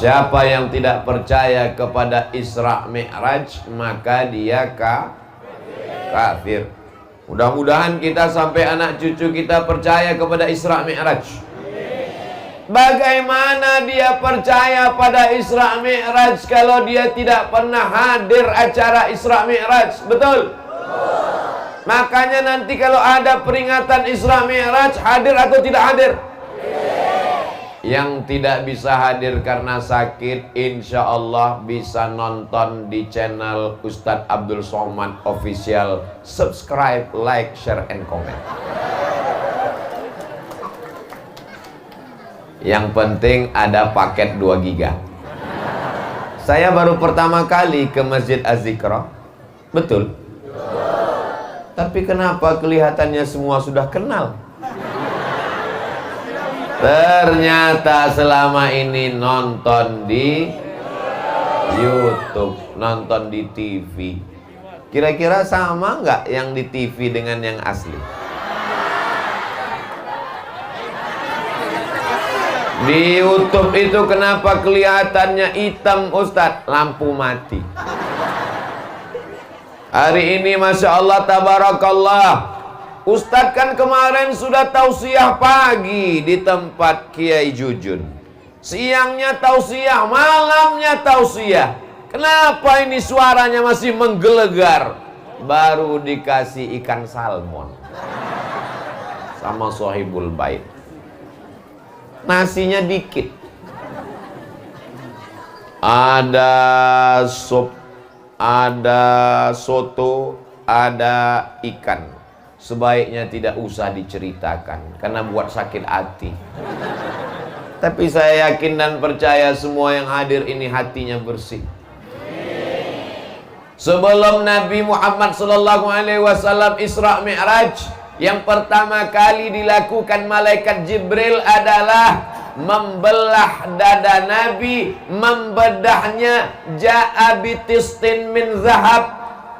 Siapa yang tidak percaya kepada Isra Mi'raj, maka dia kafir. Mudah-mudahan kita sampai anak cucu kita percaya kepada Isra Mi'raj. Bagaimana dia percaya pada Isra Mi'raj kalau dia tidak pernah hadir acara Isra Mi'raj? Betul? Makanya nanti kalau ada peringatan Isra Mi'raj, hadir atau tidak hadir? Yang tidak bisa hadir karena sakit, insya Allah bisa nonton di channel Ustadz Abdul Somad Official. Subscribe, like, share, and comment. Yang penting ada paket 2 giga. Saya baru pertama kali ke Masjid Az-Zikra. Betul? Tapi kenapa kelihatannya semua sudah kenal? Ternyata selama ini nonton di YouTube, nonton di TV. Kira-kira sama nggak yang di TV dengan yang asli? Di YouTube itu kenapa kelihatannya hitam, Ustadz? Lampu mati. Hari ini Masya Allah Tabarakallah, Ustadz kan kemarin sudah tausiah pagi di tempat Kiai Jujun. Siangnya tausiah, malamnya tausiah. Kenapa ini suaranya masih menggelegar? Baru dikasih ikan salmon sama Sohibul Bait. Nasinya dikit. Ada sup, ada soto, ada ikan. Sebaiknya tidak usah diceritakan karena buat sakit hati. Tapi saya yakin dan percaya semua yang hadir ini hatinya bersih. Sebelum Nabi Muhammad SAW Isra Mi'raj, yang pertama kali dilakukan malaikat Jibril adalah membelah dada Nabi, membedahnya. Ja'a bitistin min zahab.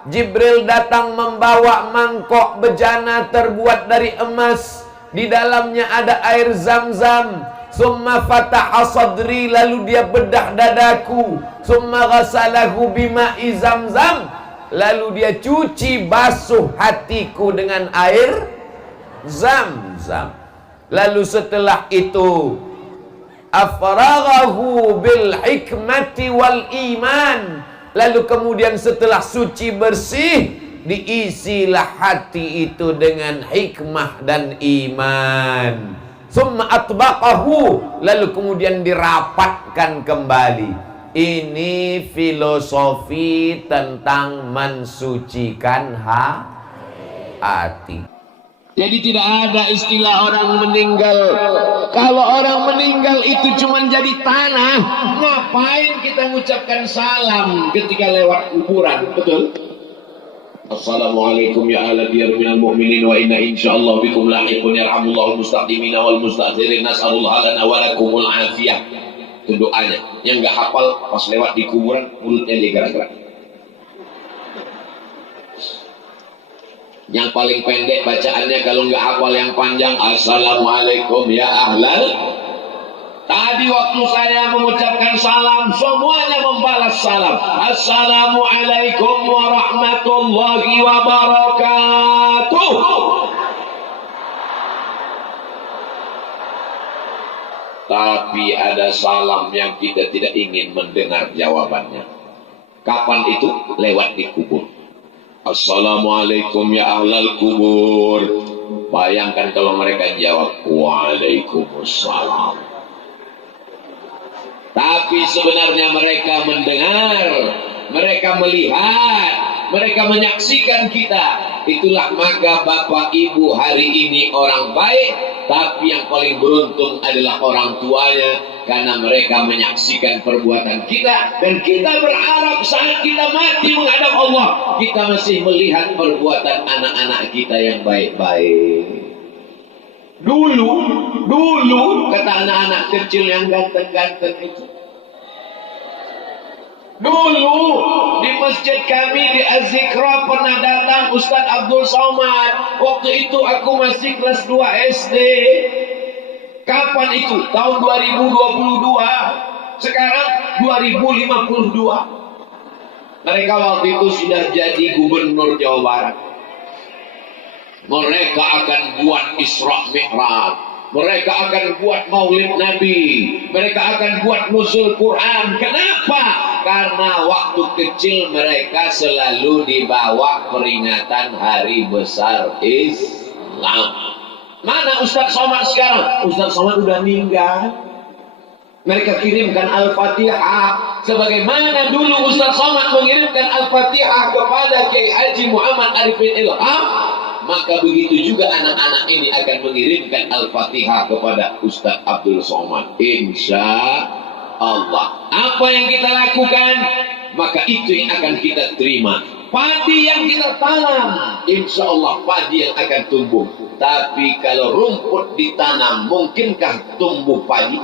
Jibril datang membawa mangkok bejana terbuat dari emas. Di dalamnya ada air zam-zam. Summa fataha sadri, lalu dia bedah dadaku. Summa ghasalahu bima'i zam-zam, lalu dia cuci basuh hatiku dengan air zam-zam. Lalu setelah itu afraghahu bil hikmati wal iman. Lalu kemudian setelah suci bersih, diisilah hati itu dengan hikmah dan iman. Summa atbaqahu, lalu kemudian dirapatkan kembali. Ini filosofi tentang mensucikan hati. Jadi tidak ada istilah orang meninggal. Kalau orang meninggal itu cuma jadi tanah, ngapain kita mengucapkan salam ketika lewat kuburan? Betul? Assalamualaikum ya ahla diyar minal mu'minin wa inna insyaallah bikum lahiqun yarhamullahu mustaqdimina wal mustaqirin nas'alullah lana wa lakumul afiyah. Itu doanya. Yang nggak hafal pas lewat di kuburan mulutnya dia gerak-gerak. Yang paling pendek bacaannya, kalau nggak hafal yang panjang, Assalamualaikum ya ahlal. Tadi waktu saya mengucapkan salam, semuanya membalas salam. Assalamualaikum warahmatullahi wabarakatuh. Tapi ada salam yang kita tidak ingin mendengar jawabannya. Kapan itu? Lewat di kubur. Assalamualaikum ya ahlal kubur. Bayangkan kalau mereka jawab Waalaikumsalam. Tapi sebenarnya mereka mendengar, mereka melihat, mereka menyaksikan kita. Itulah maka Bapak Ibu hari ini orang baik, tapi yang paling beruntung adalah orang tuanya, karena mereka menyaksikan perbuatan kita. Dan kita berharap saat kita mati menghadap Allah, kita masih melihat perbuatan anak-anak kita yang baik-baik. Dulu kata anak-anak kecil yang ganteng-ganteng itu, dulu di masjid kami di Az-Zikra pernah datang Ustadz Abdul Somad. Waktu itu aku masih kelas 2 SD. Kapan itu? Tahun 2022. Sekarang 2052. Mereka waktu itu sudah jadi gubernur Jawa Barat. Mereka akan buat Isra Mi'raj. Mereka akan buat Maulid Nabi. Mereka akan buat nuzul Quran. Kenapa? Karena waktu kecil mereka selalu dibawa peringatan hari besar Islam. Mana Ustaz Somad sekarang? Ustaz Somad udah meninggal. Mereka kirimkan Al-Fatihah. Sebagaimana dulu Ustaz Somad mengirimkan Al-Fatihah kepada Kiai Haji Muhammad Arifin Ilham, maka begitu juga anak-anak ini akan mengirimkan Al-Fatihah kepada Ustaz Abdul Somad. Insya Allah. Apa yang kita lakukan, maka itu yang akan kita terima. Padi yang kita tanam, insya Allah padi yang akan tumbuh. Tapi kalau rumput ditanam, mungkinkah tumbuh padi?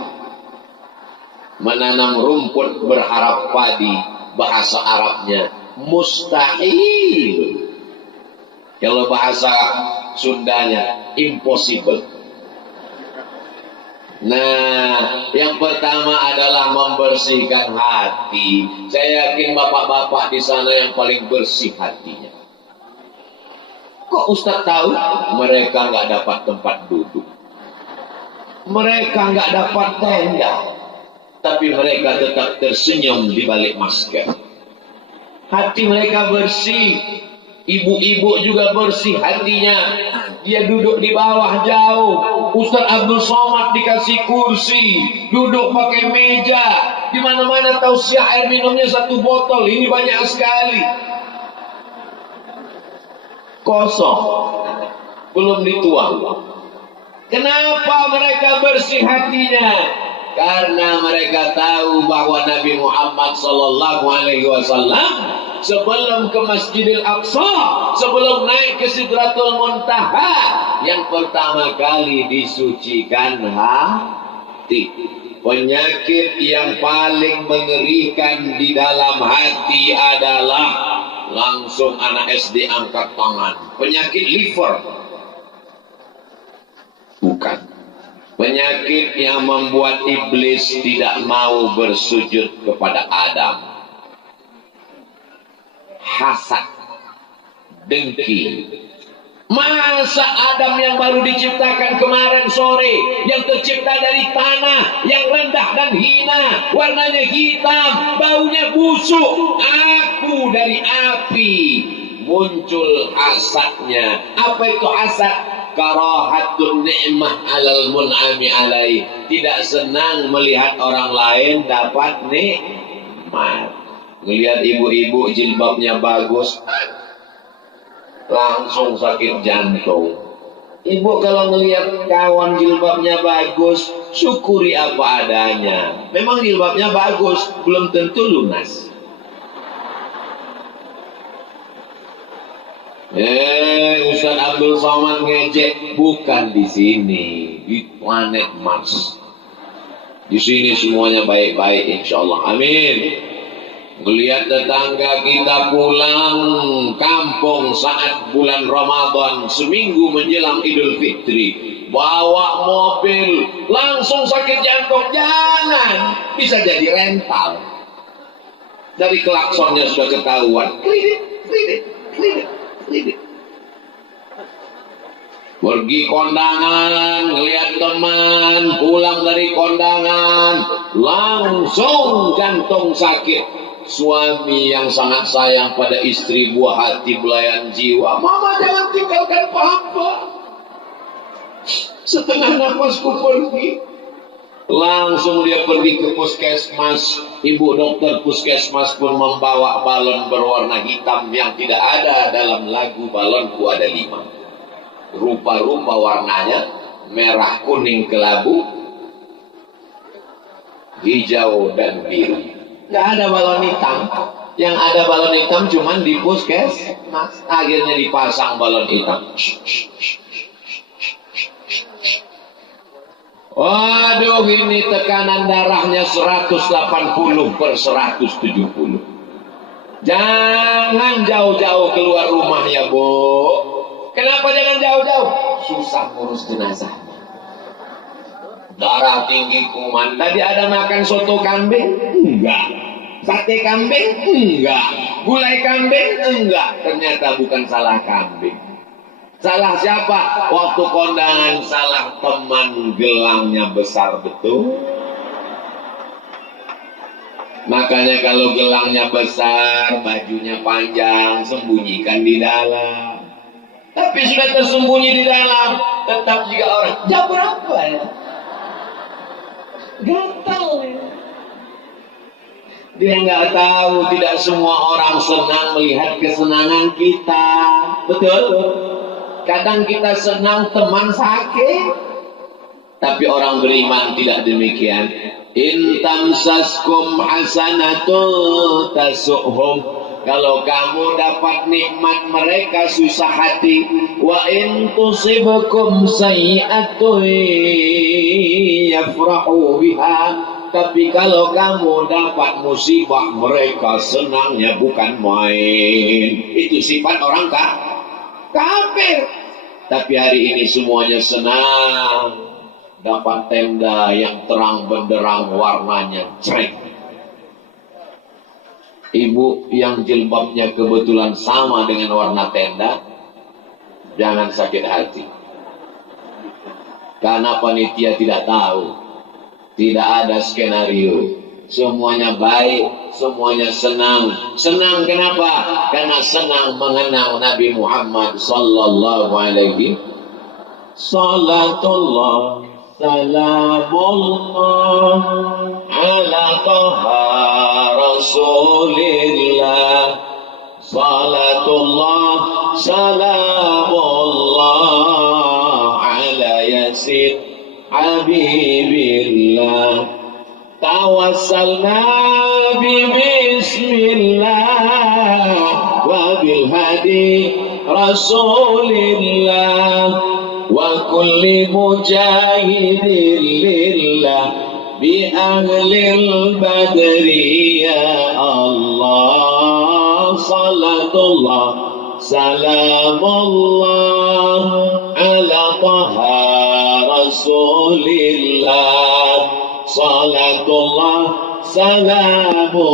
Menanam rumput berharap padi, bahasa Arabnya mustahil. Kalau bahasa Sundanya impossible. Nah, yang pertama adalah membersihkan hati. Saya yakin bapak-bapak di sana yang paling bersih hatinya. Kok Ustaz tahu? Mereka nggak dapat tempat duduk. Mereka nggak dapat tenda. Tapi mereka tetap tersenyum di balik masker. Hati mereka bersih. Ibu-ibu juga bersih hatinya. Dia duduk di bawah jauh. Ustaz Abdul Somad dikasih kursi, duduk pakai meja. Di mana-mana tausiah air minumnya 1 botol. Ini banyak sekali. Kosong, belum dituang. Kenapa mereka bersih hatinya? Karena mereka tahu bahwa Nabi Muhammad SAW sebelum ke Masjidil Aqsa, sebelum naik ke Sidratul Muntaha, yang pertama kali disucikan hati. Penyakit yang paling mengerikan di dalam hati adalah, langsung anak SD angkat tangan, penyakit liver. Bukan. Penyakit yang membuat iblis tidak mau bersujud kepada Adam. Hasad, dengki. Masa Adam yang baru diciptakan kemarin sore, yang tercipta dari tanah, yang rendah dan hina, warnanya hitam, baunya busuk, aku dari api, muncul hasadnya. Apa itu hasad? Karahatun ni'mah alal mun'ami alaih. Tidak senang melihat orang lain dapat nikmat. Melihat ibu-ibu jilbabnya bagus, langsung sakit jantung. Ibu kalau melihat kawan jilbabnya bagus, syukuri apa adanya. Memang jilbabnya bagus, belum tentu lunas. Ustaz Abdul Somad ngejek, bukan di sini, di planet Mars. Di sini semuanya baik-baik, insya Allah. Amin. Melihat tetangga kita pulang kampung saat bulan Ramadan, seminggu menjelang Idul Fitri, bawa mobil, langsung sakit jantung. Jangan, bisa jadi rental. Dari klaksonnya sudah ketahuan. Klidik. Pergi kondangan, ngeliat teman, pulang dari kondangan, langsung jantung sakit. Suami yang sangat sayang pada istri, buah hati belayan jiwa, mama jangan tinggalkan papa. Setengah nafasku pergi. Langsung dia pergi ke puskesmas. Ibu dokter puskesmas pun membawa balon berwarna hitam yang tidak ada dalam lagu balonku ada 5. Rupa-rupa warnanya merah, kuning, kelabu, hijau, dan biru. Nggak ada balon hitam. Yang ada balon hitam cuman di puskesmas. Akhirnya dipasang balon hitam. Waduh, ini tekanan darahnya 180/170. Jangan jauh-jauh keluar rumah ya, Bu. Kenapa jangan jauh-jauh? Susah ngurus jenazahnya. Darah tinggi kuman. Tadi ada makan soto kambing? Enggak. Sate kambing? Enggak. Gulai kambing? Enggak. Ternyata bukan salah kambing. Salah siapa? Waktu kondangan salah teman, gelangnya besar betul. Makanya kalau gelangnya besar, bajunya panjang, sembunyikan di dalam. Tapi sudah tersembunyi di dalam, tetap juga orang, jam berapa ya? Gatal ya. Dia nggak tahu, tidak semua orang senang melihat kesenangan kita. Betul? Kadang kita senang teman sakit, tapi orang beriman tidak demikian. In tamsaskum hasanatun tasuhum. Kalau kamu dapat nikmat, mereka susah hati. Wa in tusibukum sayyi'atun yafrahu biha. Tapi kalau kamu dapat musibah, mereka senangnya bukan main. Itu sifat orang kafir. Tapi hari ini semuanya senang. Dapat tenda yang terang benderang, warnanya cerah. Ibu yang jilbabnya kebetulan sama dengan warna tenda, jangan sakit hati. Karena panitia tidak tahu, tidak ada skenario. Semuanya baik, semuanya senang. Senang kenapa? Karena senang mengenang Nabi Muhammad sallallahu alaihi salatullah salamullah ala taha rasulillah salatullah salamullah ala yasin habibillah tawassalna bismillah wa bil hadi rasulillah wa kulli mujahidin lillah bi ahlil badri ya Allah salatullah salamullah ala taha rasulillah salatullah salamullah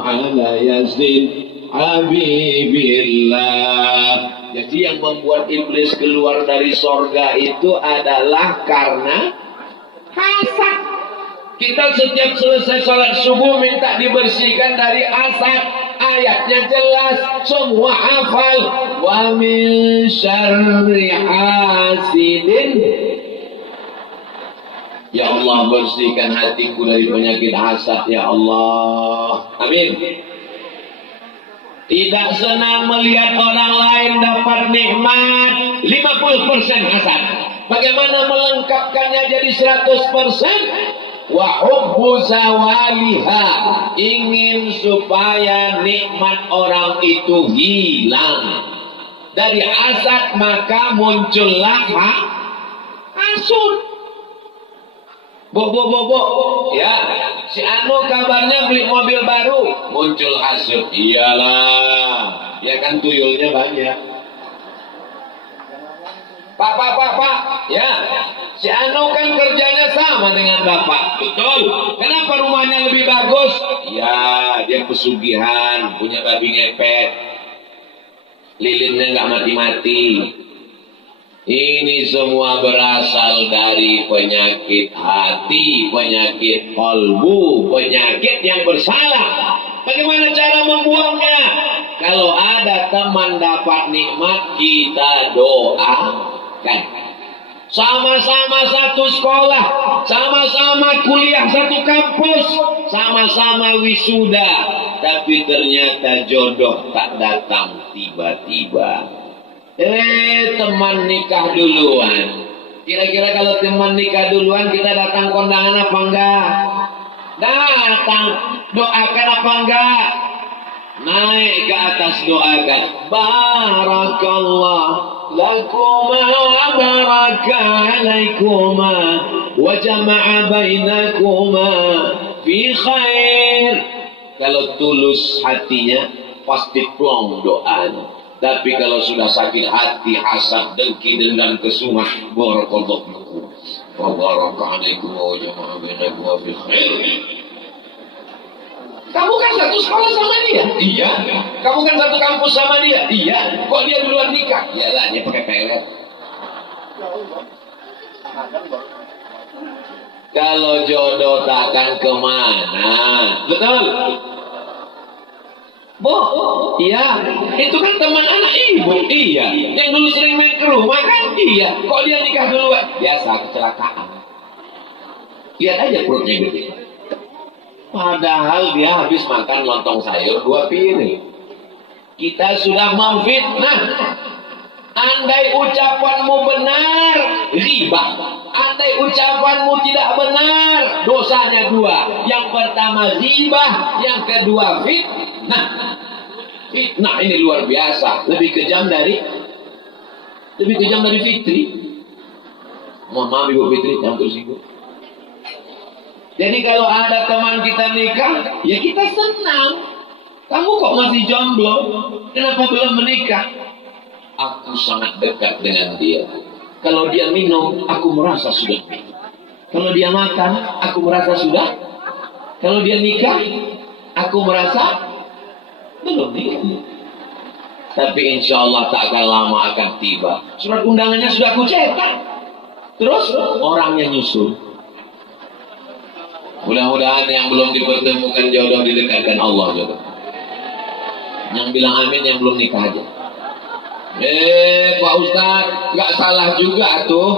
ala yasin habibillah. Jadi yang membuat iblis keluar dari sorga itu adalah karena hasad. Kita setiap selesai sholat subuh minta dibersihkan dari hasad. Ayatnya jelas, semua hafal. Wa min syarri hasidin. Ya Allah, bersihkan hatiku dari penyakit hasad ya Allah. Amin. Tidak senang melihat orang lain dapat nikmat 50% hasad. Bagaimana melengkapkannya jadi 100%? Wa hubbu zawaliha. Ingin supaya nikmat orang itu hilang. Dari hasad maka muncullah hasud. Bobo, ya, si Anu kabarnya beli mobil baru, muncul hasud. Iyalah, ya kan tuyulnya banyak. Pak, ya, si Anu kan kerjanya sama dengan bapak, betul. Kenapa rumahnya lebih bagus? Ya, dia pesugihan, punya babi ngepet, lilinnya nggak mati-mati. Ini semua berasal dari penyakit hati, penyakit kalbu, penyakit yang bersalah. Bagaimana cara membuangnya? Kalau ada teman dapat nikmat, kita doakan. Sama-sama satu sekolah, sama-sama kuliah satu kampus, sama-sama wisuda, tapi ternyata jodoh tak datang tiba-tiba. Teman nikah duluan. Kira-kira kalau teman nikah duluan, kita datang kondangan apa enggak? Datang. Doakan apa enggak? Naik ke atas doakan. Barakallah lakuma barakalaikuma wa jama'a bainakuma fi khair. Kalau tulus hatinya, pasti plong doanya. Tapi kalau sudah sakit hati, hasad, dengki, dendam, kesumah, barakallahu fikum wa baraka alaikum wa jama'a bainakum fi khair. Kamu kan satu sekolah sama dia? Iya. Kamu kan satu kampus sama dia? Iya. Kok dia duluan nikah? Iyalah, dia pakai pelet. Kalau jodoh takkan kemana, betul? Bu, iya. Itu kan teman anak ibu, iya. Yang dulu sering main ke rumah kan, iya. Kok dia nikah duluan? Biasa kecelakaan. Lihat aja perutnya gede. Padahal dia habis makan lontong sayur 2 piring. Kita sudah memfitnah. Andai ucapanmu benar, riba. Andai ucapanmu tidak benar, dosanya 2. Yang pertama riba, yang kedua fitnah. Fitnah ini luar biasa, lebih kejam dari Fitri. Mohon maaf Ibu Fitri, jangan tersinggung. Jadi kalau ada teman kita nikah, ya kita senang. Kamu kok masih jomblo? Kenapa belum menikah? Aku sangat dekat dengan dia. Kalau dia minum, aku merasa sudah minum. Kalau dia makan, aku merasa sudah. Kalau dia nikah, aku merasa belum nikah. Tapi insya Allah tak akan lama akan tiba. Surat undangannya sudah aku cetak. Terus orangnya nyusul. Mudah-mudahan yang belum dipertemukan jodoh didekatkan Allah jodoh. Yang bilang amin yang belum nikah aja. Pak Ustadz, nggak salah juga tuh.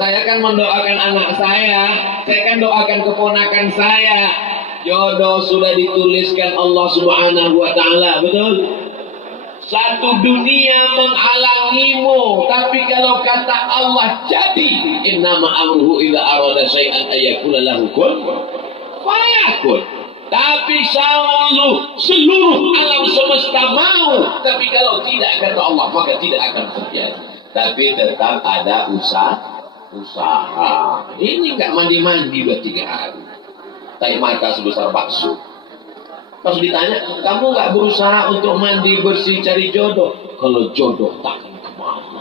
Saya kan mendoakan anak saya kan doakan keponakan saya. Jodoh sudah dituliskan Allah Subhanahu wa Ta'ala, betul? Satu dunia menghalangimu, tapi kalau kata Allah jadi, innama amruhu idza arada syai'an ayyakula lahu kun fayakun. Tapi seluruh alam semesta mau, tapi kalau tidak kata Allah maka tidak akan terjadi. Tapi tetap ada usaha. Ini nggak mandi 2-3 hari, tarik mata sebesar bakso. Pas ditanya, kamu nggak berusaha untuk mandi bersih cari jodoh? Kalau jodoh takkan kemana.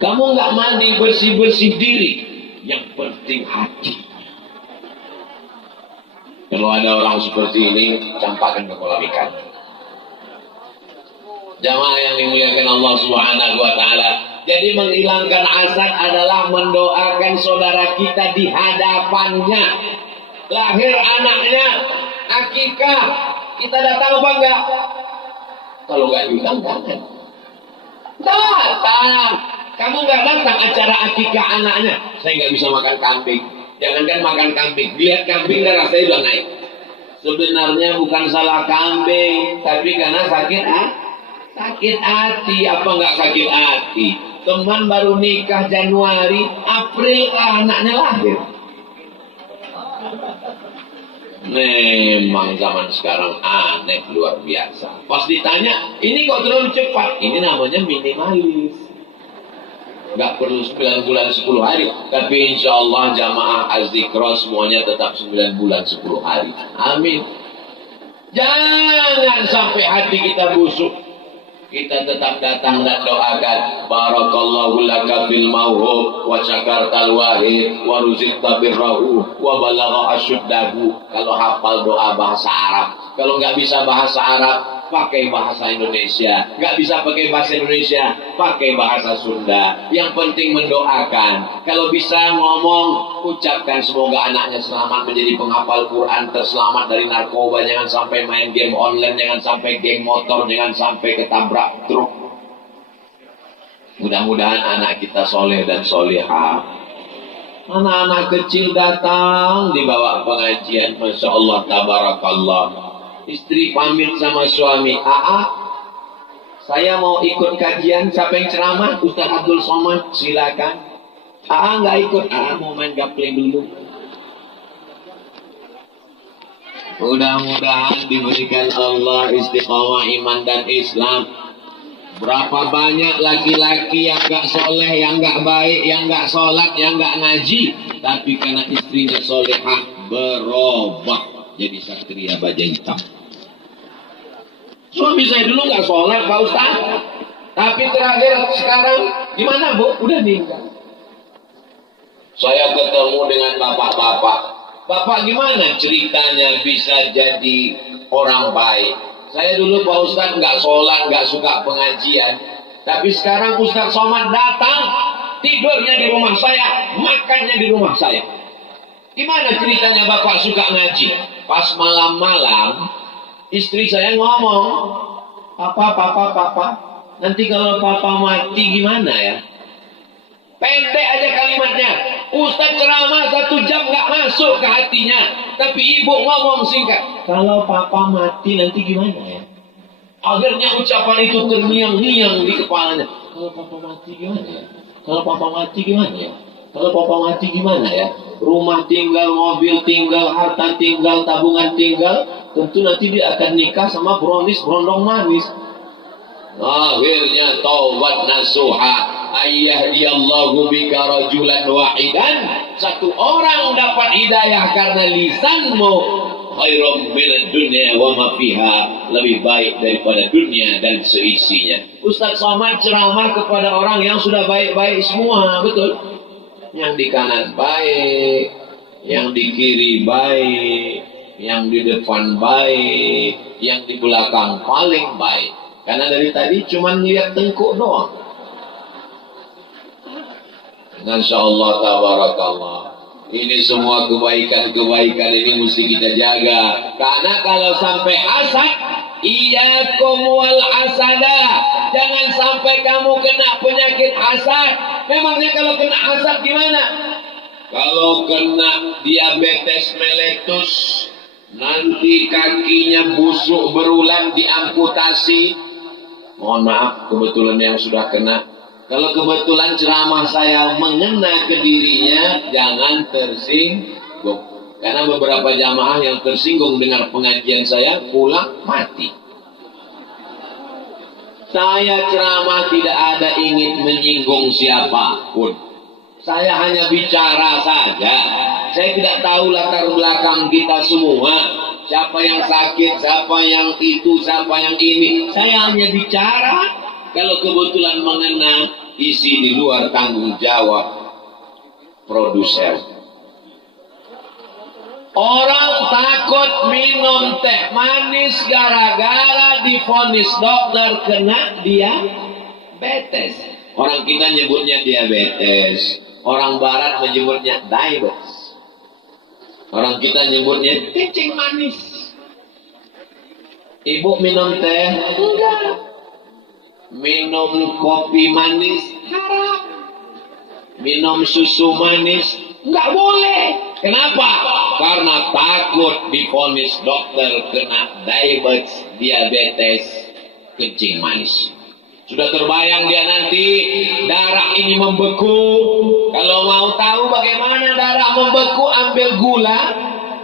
Kamu nggak mandi bersih diri, yang penting hati. Kalau ada orang seperti ini, campakkan ke kolam ikan. Jamaah yang dimuliakan Allah Subhanahu wa Ta'ala. Jadi menghilangkan hasad adalah mendoakan saudara kita di hadapannya. Lahir anaknya, akikah, kita datang apa enggak? Kalau enggak diundang, jangan. Datang. Kamu enggak datang acara akikah anaknya, saya enggak bisa makan kambing. Jangankan makan kambing, lihat kambing dan rasanya udah naik. Sebenarnya bukan salah kambing, tapi karena sakit hati. Apa enggak sakit hati? Teman baru nikah Januari, April anaknya lahir. Memang zaman sekarang aneh luar biasa. Pas ditanya, ini kok terlalu cepat? Ini namanya minimalis. Gak perlu 9 bulan 10 hari. Tapi insya Allah jamaah Az-Zikra semuanya tetap 9 bulan 10 hari. Amin. Jangan sampai hati kita busuk. Kita tetap datang dan doakan. Barakallahu laka bil mauhub wa syakartal wahid wa ruzikta birrahu wa balagha asyuddahu. Kalau hafal doa bahasa Arab, kalau nggak bisa bahasa Arab, pakai bahasa Indonesia. Nggak bisa pakai bahasa Indonesia, pakai bahasa Sunda. Yang penting mendoakan. Kalau bisa ngomong, ucapkan semoga anaknya selamat menjadi penghafal Quran, terselamat dari narkoba, jangan sampai main game online, jangan sampai geng motor, jangan sampai ketabrak truk. Mudah-mudahan anak kita soleh dan solehah. Anak-anak kecil datang dibawa pengajian, Masya Allah, tabarakallah. Istri pamit sama suami, saya mau ikut kajian, siapa yang ceramah? Ustaz Abdul Somad, silakan. Nggak ikut, mau main gapleng dulu. Mudah-mudahan diberikan Allah istiqomah iman dan Islam. Berapa banyak laki-laki yang gak soleh, yang gak baik, yang gak sholat, yang gak ngaji, tapi karena istrinya solehah berubah jadi satria baja hitam. Suami saya dulu gak sholat Pak Ustaz, tapi terakhir sekarang gimana Bu? Udah meninggal. Saya ketemu dengan bapak-bapak. Bapak gimana ceritanya bisa jadi orang baik. Saya dulu Pak Ustadz nggak sholat, nggak suka pengajian. Tapi sekarang Ustadz Somad datang, tidurnya di rumah saya, makannya di rumah saya. Gimana ceritanya Bapak suka ngaji? Pas malam-malam, istri saya ngomong, Papa, nanti kalau Papa mati gimana ya? Pendek aja kalimatnya. Ustadz ceramah 1 jam nggak masuk ke hatinya. Tapi ibu ngomong singkat, kalau Papa mati nanti gimana ya? Akhirnya ucapan itu terngiang-ngiang di kepalanya. Kalau Papa mati gimana ya? Kalau Papa mati gimana ya? Kalau Papa mati gimana ya? Rumah tinggal, mobil tinggal, harta tinggal, tabungan tinggal. Tentu nanti dia akan nikah sama brondong manis. Akhirnya taubat nasuha, ayyahdiyallahu bika rajulan wahidan. Satu orang dapat hidayah karena lisanmu, khairum minad dunya wa ma fiha, lebih baik daripada dunia dan seisinya. Ustaz Somad ceramah kepada orang yang sudah baik-baik semua, betul? Yang di kanan baik, yang di kiri baik, yang di depan baik, yang di belakang paling baik. Karena dari tadi cuma lihat tengkuk doang. Masya Allah, tabarakallah. Ini semua kebaikan-kebaikan ini mesti kita jaga. Karena kalau sampai hasad, iyyakum wal hasada. Jangan sampai kamu kena penyakit hasad. Memangnya kalau kena hasad gimana? Kalau kena diabetes mellitus, nanti kakinya busuk berulang diamputasi. Mohon maaf, kebetulan yang sudah kena. Kalau kebetulan ceramah saya mengena ke dirinya, jangan tersinggung. Karena beberapa jamaah yang tersinggung dengan pengajian saya pulang mati. Saya ceramah tidak ada ingin menyinggung siapapun. Saya hanya bicara saja. Saya tidak tahu latar belakang kita semua. Siapa yang sakit, siapa yang itu, siapa yang ini. Saya hanya bicara. Kalau kebetulan mengena, isi di luar tanggung jawab produser. Orang takut minum teh manis gara-gara divonis dokter kena diabetes. Orang kita nyebutnya diabetes. Orang barat menyebutnya diabetes. Orang kita nyebutnya kencing manis. Ibu minum teh? Enggak. Minum kopi manis? Haram. Minum susu manis? Enggak boleh. Kenapa? Karena takut divonis dokter kena diabetes kencing manis. Sudah terbayang dia nanti darah ini membeku. Kalau mau tahu bagaimana darah membeku, ambil gula,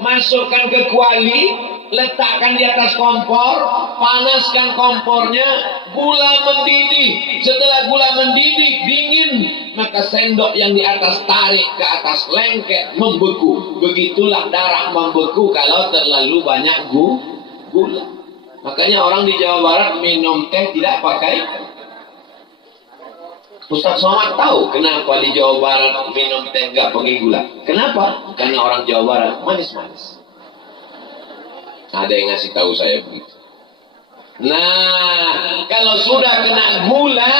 masukkan ke kuali, letakkan di atas kompor, panaskan kompornya, gula mendidih. Setelah gula mendidih, dingin, maka sendok yang di atas tarik ke atas lengket, membeku. Begitulah darah membeku kalau terlalu banyak gula. Makanya orang di Jawa Barat minum teh tidak pakai. Ustaz Somad tahu kenapa di Jawa Barat minum teh nggak pakai gula. Kenapa? Karena orang Jawa Barat manis-manis. Ada yang ngasih tahu saya begitu. Nah, kalau sudah kena gula,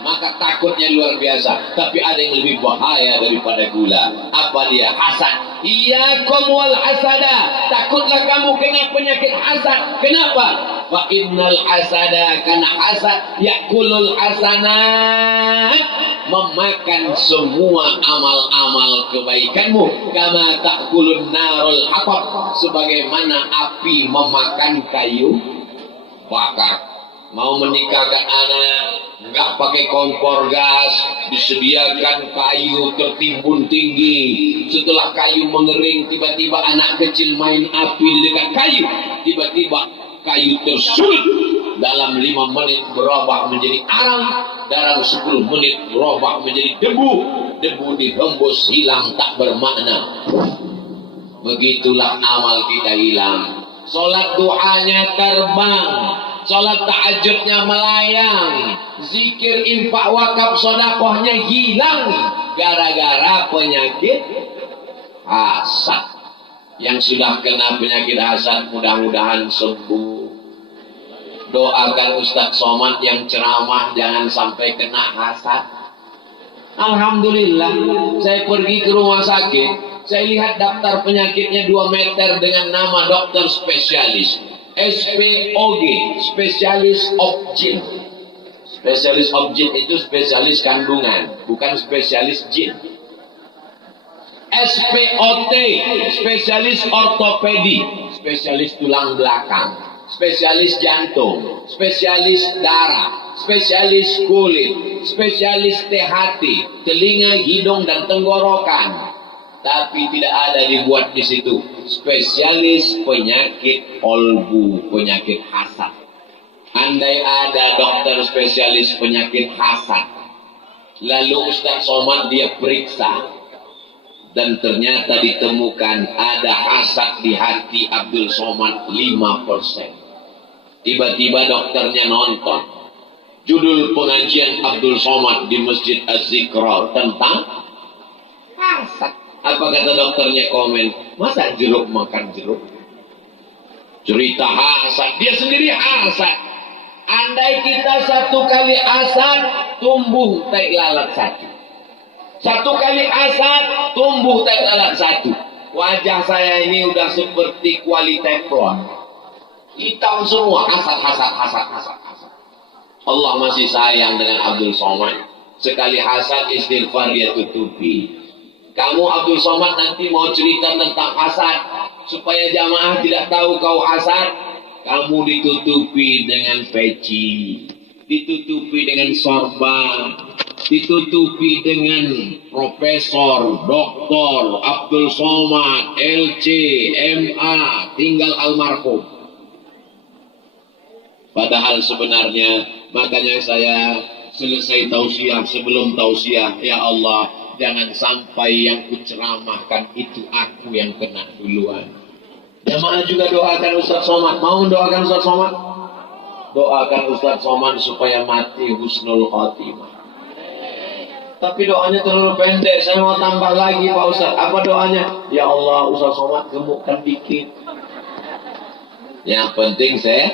maka takutnya luar biasa. Tapi ada yang lebih bahaya daripada gula. Apa dia? Hasad. Iyyakum wal hasada. Takutlah kamu kena penyakit hasad. Kenapa? Fa innal hasada, karena hasad yakulul hasanat, memakan semua amal-amal kebaikanmu. Kama takulun narul hatab, sebagaimana api memakan kayu bakar. Mau menikahkan anak, nggak pakai kompor gas, disediakan kayu tertimbun tinggi. Setelah kayu mengering, tiba-tiba anak kecil main api di dekat kayu. Tiba-tiba kayu tersulut, dalam 5 menit berubah menjadi arang, dalam 10 menit berubah menjadi debu. Debu dihembus hilang tak bermakna. Begitulah amal kita hilang. Sholat duhanya terbang, sholat tahajudnya melayang, zikir, infak, wakaf, sodakohnya hilang gara-gara penyakit hasad. Yang sudah kena penyakit hasad mudah-mudahan sembuh. Doakan Ustadz Somad yang ceramah jangan sampai kena hasad. Alhamdulillah, saya pergi ke rumah sakit, saya lihat daftar penyakitnya 2 meter dengan nama dokter spesialis. SPOG, spesialis objin. Spesialis objin itu spesialis kandungan, bukan spesialis jin. SPOT, spesialis ortopedi, spesialis tulang belakang, spesialis jantung, spesialis darah, spesialis kulit, spesialis THT, telinga, hidung, dan tenggorokan. Tapi tidak ada dibuat di situ spesialis penyakit kolbu, penyakit hasad. Andai ada dokter spesialis penyakit hasad, lalu Ustadz Somad dia periksa, dan ternyata ditemukan ada hasad di hati Abdul Somad 5%. Tiba-tiba dokternya nonton judul pengajian Abdul Somad di Masjid Az-Zikra tentang hasad. Apa kata dokternya? Komen, masa jeruk makan jeruk? Cerita hasad, dia sendiri hasad. Andai kita 1 kali hasad, tumbuh tai lalat 1. 1 kali hasad, tumbuh tai lalat 1. Wajah saya ini udah seperti kuali teflon, hitam semua, hasad. Allah masih sayang dengan Abdul Somad. Sekali hasad, istighfar dia tutupi. Kamu Abdul Somad nanti mau cerita tentang hasad supaya jamaah tidak tahu kau hasad, kamu ditutupi dengan peci, ditutupi dengan sorban, ditutupi dengan Profesor, Doktor Abdul Somad, LC, MA, tinggal almarhum. Padahal sebenarnya, makanya saya selesai tausiah, sebelum tausiah, ya Allah, jangan sampai yang kuceramahkan itu aku yang kena duluan. Jamaah juga doakan Ustadz Somad. Mau doakan Ustadz Somad? Doakan Ustadz Somad supaya mati husnul khotimah. Tapi doanya terlalu pendek, saya mau tambah lagi Pak Ustadz. Apa doanya? Ya Allah, Ustadz Somad gemukkan dikit. Yang penting saya,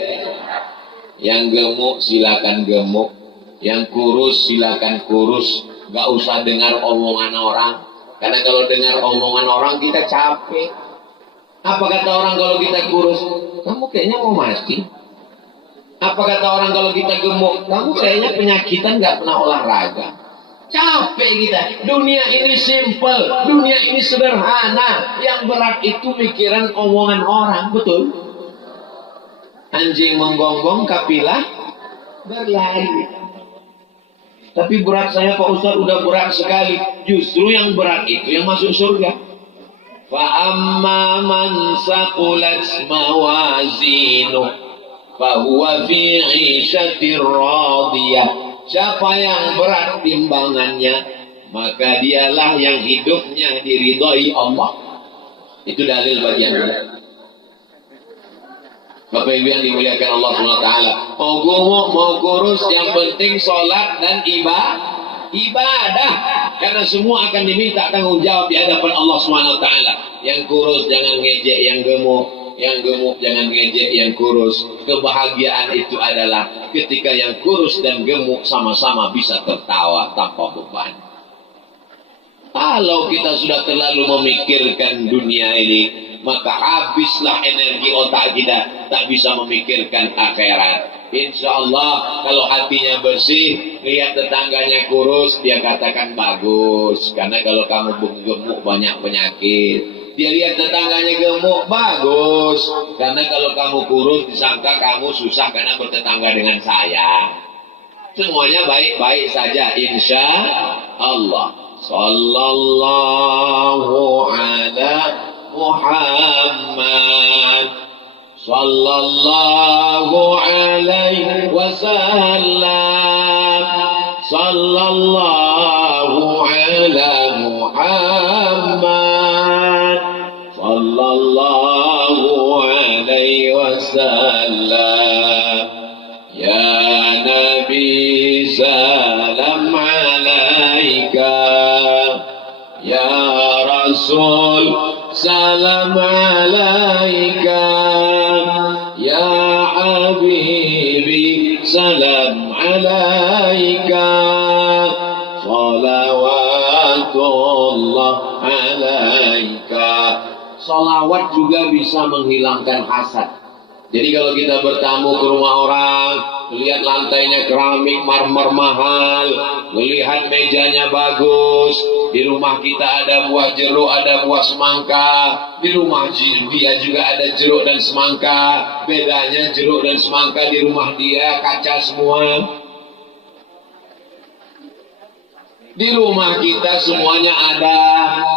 yang gemuk silakan gemuk, yang kurus silakan kurus. Gak usah dengar omongan orang, karena kalau dengar omongan orang kita capek. Apa kata orang kalau kita kurus? Kamu kayaknya mau mati. Apa kata orang kalau kita gemuk? Kamu kayaknya penyakitan, gak pernah olahraga. Capek kita. Dunia ini simple, dunia ini sederhana. Yang berat itu pikiran omongan orang, betul? Anjing menggonggong, kapilah berlari. Tapi berat saya Pak Ustadz udah berat sekali. Justru yang berat itu yang masuk surga. Fa amma man saqulat mawazinuh fa huwa fi 'ishatir radiyah. Siapa yang berat timbangannya, maka dialah yang hidupnya diridhai Allah. Itu dalil bagian berat. Bapak Ibu yang dimuliakan Allah SWT, mau gemuk, mau kurus, yang penting sholat dan ibadah. Karena semua akan diminta tanggung jawab di hadapan Allah SWT. Yang kurus jangan ngejek yang gemuk, yang gemuk jangan ngejek yang kurus. Kebahagiaan itu adalah ketika yang kurus dan gemuk sama-sama bisa tertawa tanpa beban. Kalau kita sudah terlalu memikirkan dunia ini, maka habislah energi otak kita, tak bisa memikirkan akhirat. Insya Allah kalau hatinya bersih, lihat tetangganya kurus, dia katakan bagus. Karena kalau kamu gemuk banyak penyakit. Dia lihat tetangganya gemuk, bagus. Karena kalau kamu kurus disangka kamu susah karena bertetangga dengan saya. Semuanya baik-baik saja, insya Allah. Sallallahu ala Muhammad sallallahu alaihi wasallam, sallallahu ala Muhammad sallallahu alaihi wasallam. Ya Nabi salam alaika, ya Rasul salam alaika. assalam alaika salawatullah alaika. Salawat juga bisa menghilangkan hasad. Jadi kalau kita bertamu ke rumah orang, lihat lantainya keramik marmer mahal, melihat mejanya bagus, di rumah kita ada buah jeruk, ada buah semangka, di rumah dia juga ada jeruk dan semangka. Bedanya jeruk dan semangka di rumah dia kaca semua. Di rumah kita semuanya ada,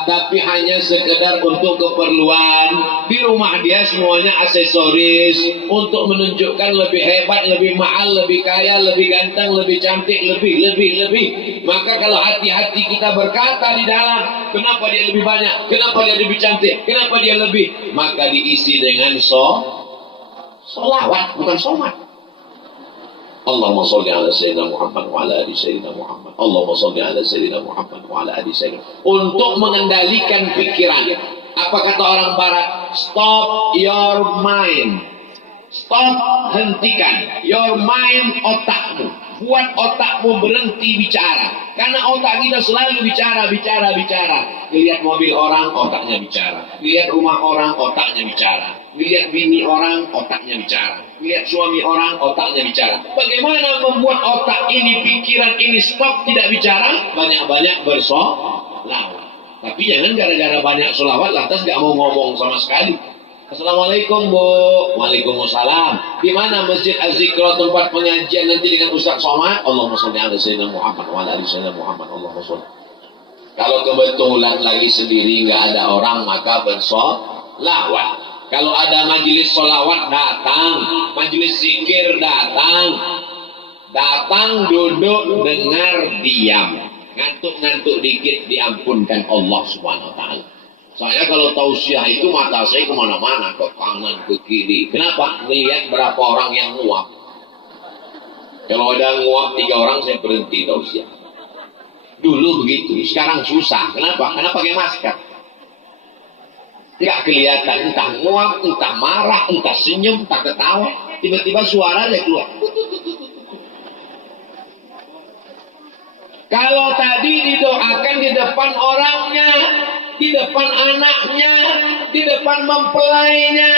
tapi hanya sekedar untuk keperluan. Di rumah dia semuanya aksesoris untuk menunjukkan lebih hebat, lebih mahal, lebih kaya, lebih ganteng, lebih cantik, lebih. Maka kalau hati-hati kita berkata di dalam, kenapa dia lebih banyak, kenapa dia lebih cantik, kenapa dia lebih, maka diisi dengan solawat, bukan somat. Allahumma salli ala sayyidina Muhammad wa ala ali sayyidina Muhammad. Allahumma salli ala sayyidina Muhammad wa ala ali sayyidina. Untuk mengendalikan pikiran. Apa kata orang barat? Stop your mind. Stop, hentikan. Your mind, otakmu. Buat otakmu berhenti bicara. Karena otak kita selalu bicara. Lihat mobil orang, otaknya bicara. Lihat rumah orang, otaknya bicara. Lihat bini orang, otaknya bicara. Lihat suami orang, otaknya bicara. Bagaimana membuat otak ini, pikiran ini stop tidak bicara? Banyak-banyak bersolawat. Tapi jangan gara-gara banyak solawat lantas gak mau ngomong sama sekali. Assalamualaikum Bu. Waalaikumsalam. Di mana Masjid Az-Zikra tempat pengajian nanti dengan Ustaz Somad? Allahumma sholli ala sayyidina Muhammad wa ala ali sayyidina Muhammad. Allahumma sholli. Kalau kebetulan lagi sendiri nggak ada orang maka bersolawat. Kalau ada majelis solawat datang, majelis zikir datang duduk dengar diam, ngantuk dikit diampunkan Allah Subhanahu Wa Taala. Saya kalau tausiah itu mata saya kemana-mana, ke kanan ke kiri. Kenapa? Melihat berapa orang yang nguap. Kalau ada nguap 3 orang saya berhenti tausiah. Dulu begitu, sekarang susah. Kenapa? Karena pakai masker. Tidak kelihatan, entah nguap, entah marah, entah senyum, entah ketawa. Tiba-tiba suaranya keluar. Kalau tadi didoakan di depan orangnya, di depan anaknya, di depan mempelainya.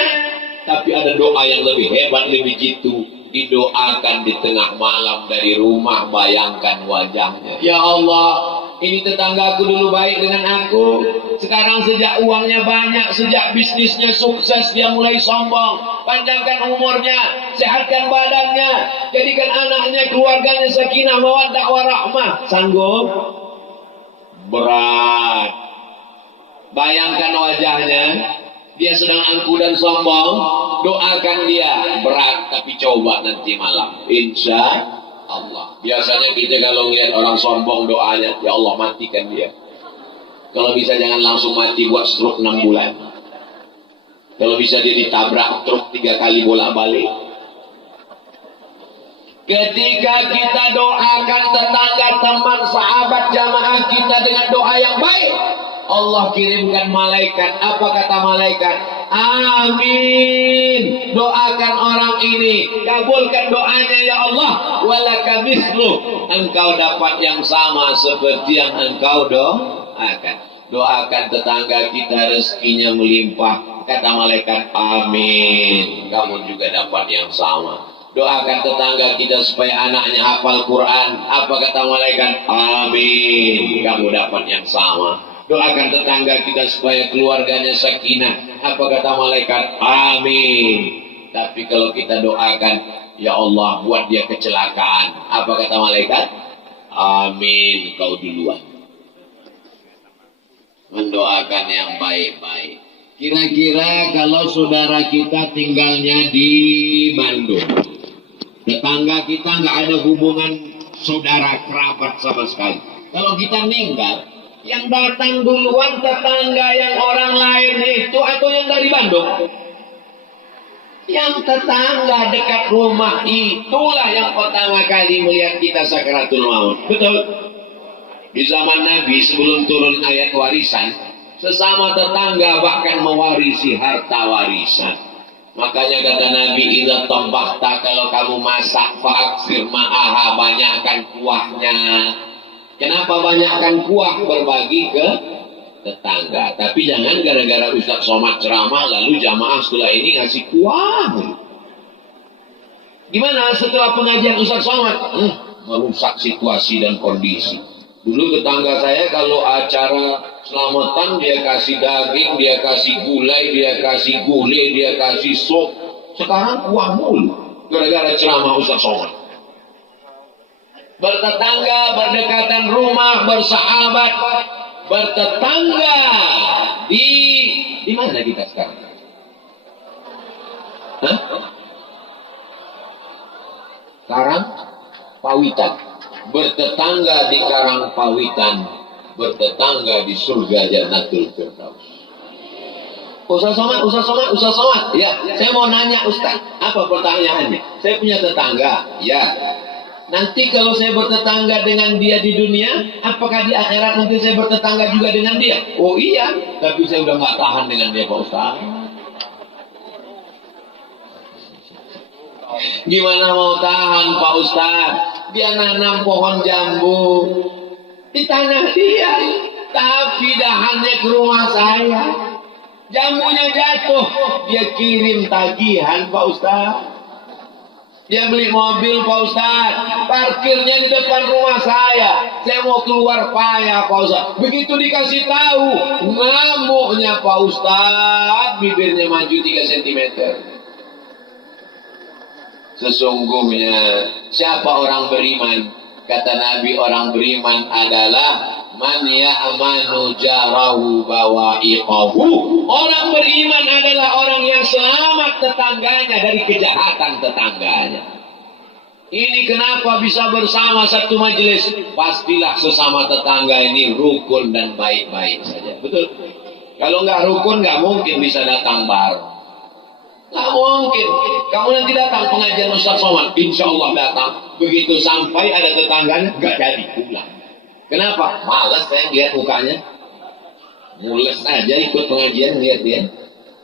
Tapi ada doa yang lebih hebat, lebih jitu. Didoakan di tengah malam dari rumah, bayangkan wajahnya. Ya Allah, ini tetanggaku dulu baik dengan aku. Sekarang sejak uangnya banyak, sejak bisnisnya sukses, dia mulai sombong. Panjangkan umurnya, sehatkan badannya, jadikan anaknya, keluarganya sakinah, mawaddah, warahmah. Sanggup? Berat. Bayangkan wajahnya. Dia sedang angku dan sombong, doakan dia. Berat, tapi coba nanti malam, insya Allah. Biasanya kita kalau lihat orang sombong doanya, ya Allah matikan dia. Kalau bisa jangan langsung mati, buat stroke 6 bulan. Kalau bisa dia ditabrak truk 3 kali bolak-balik. Ketika kita doakan tetangga, teman, sahabat, jamaah kita dengan doa yang baik, Allah kirimkan malaikat. Apa kata malaikat? Amin. Doakan orang ini, kabulkan doanya ya Allah. Walaka mislu, engkau dapat yang sama seperti yang engkau doakan. Doakan tetangga kita rezekinya melimpah. Kata malaikat, amin. Kamu juga dapat yang sama. Doakan tetangga kita supaya anaknya hafal Quran. Apa kata malaikat? Amin. Kamu dapat yang sama. Doakan tetangga kita supaya keluarganya sakinah. Apa kata malaikat? Amin. Tapi kalau kita doakan, ya Allah buat dia kecelakaan. Apa kata malaikat? Amin. Kau duluan. Mendoakan yang baik-baik. Kira-kira kalau saudara kita tinggalnya di Bandung, tetangga kita nggak ada hubungan saudara kerabat sama sekali. Kalau kita meninggal, yang datang duluan tetangga yang orang lain itu atau yang dari Bandung? Yang tetangga dekat rumah itulah yang pertama kali melihat kita sakaratul maut. Betul. Di zaman Nabi sebelum turun ayat warisan, sesama tetangga bahkan mewarisi harta warisan. Makanya kata Nabi, idza tabakhta, kalau kamu masak fa'aksir ma'aha, banyakkan kuahnya. Kenapa banyakkan kuah? Berbagi ke tetangga. Tapi jangan gara-gara Ustaz Somad ceramah lalu jamaah setelah ini ngasih kuah. Gimana setelah pengajian Ustaz Somad? Merusak situasi dan kondisi. Dulu tetangga saya kalau acara selamatan dia kasih daging, dia kasih gulai, dia kasih gulai, dia kasih sop. Sekarang kuah mulu gara-gara ceramah Ustaz Somad. Bertetangga, berdekatan rumah, bersahabat, bertetangga di mana kita sekarang? Hah? Karang Pawitan. Bertetangga di Karang Pawitan, bertetangga di surga Jannatul Firdaus. Ustaz Somad. Ya, saya mau nanya Ustaz, apa pertanyaannya? Saya punya tetangga, ya. Nanti kalau saya bertetangga dengan dia di dunia, apakah di akhirat nanti saya bertetangga juga dengan dia? Oh iya, tapi saya udah nggak tahan dengan dia Pak Ustaz. Gimana mau tahan Pak Ustaz? Dia nanam pohon jambu di tanah dia, tapi dahannya ke rumah saya. Jambunya jatuh, dia kirim tagihan Pak Ustaz. Dia beli mobil Pak Ustaz, parkirnya di depan rumah saya. Saya mau keluar payah Pak Ustaz. Begitu dikasih tahu, ngamuknya Pak Ustaz, bibirnya maju 3 cm. Sesungguhnya siapa orang beriman? Kata Nabi, orang beriman adalah man ya'manu jarahu bawa'iqahu. Orang beriman adalah orang yang selamat tetangganya dari kejahatan tetangganya. Ini kenapa bisa bersama satu majelis? Pastilah sesama tetangga ini rukun dan baik-baik saja. Betul? Kalau nggak rukun nggak mungkin bisa datang bareng. Nggak mungkin. Kamu nanti datang pengajian Ustaz Somad, insya Allah datang. Begitu sampai ada tetangganya, nggak jadi pulang. Kenapa? Malas saya lihat mukanya. Mules aja ikut pengajian lihat dia.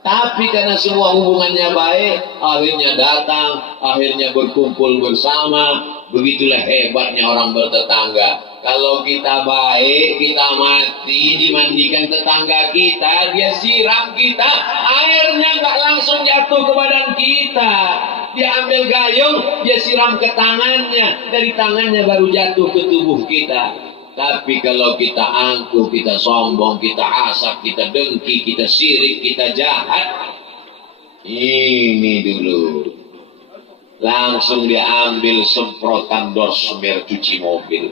Tapi karena semua hubungannya baik, akhirnya datang, akhirnya berkumpul bersama. Begitulah hebatnya orang bertetangga. Kalau kita baik, kita mati, dimandikan tetangga kita, dia siram kita, airnya nggak langsung jatuh ke badan kita. Dia ambil gayung, dia siram ke tangannya, dari tangannya baru jatuh ke tubuh kita. Tapi kalau kita angkuh, kita sombong, kita hasad, kita dengki, kita sirik, kita jahat, ini dulu langsung dia ambil semprotan dorsmer cuci mobil.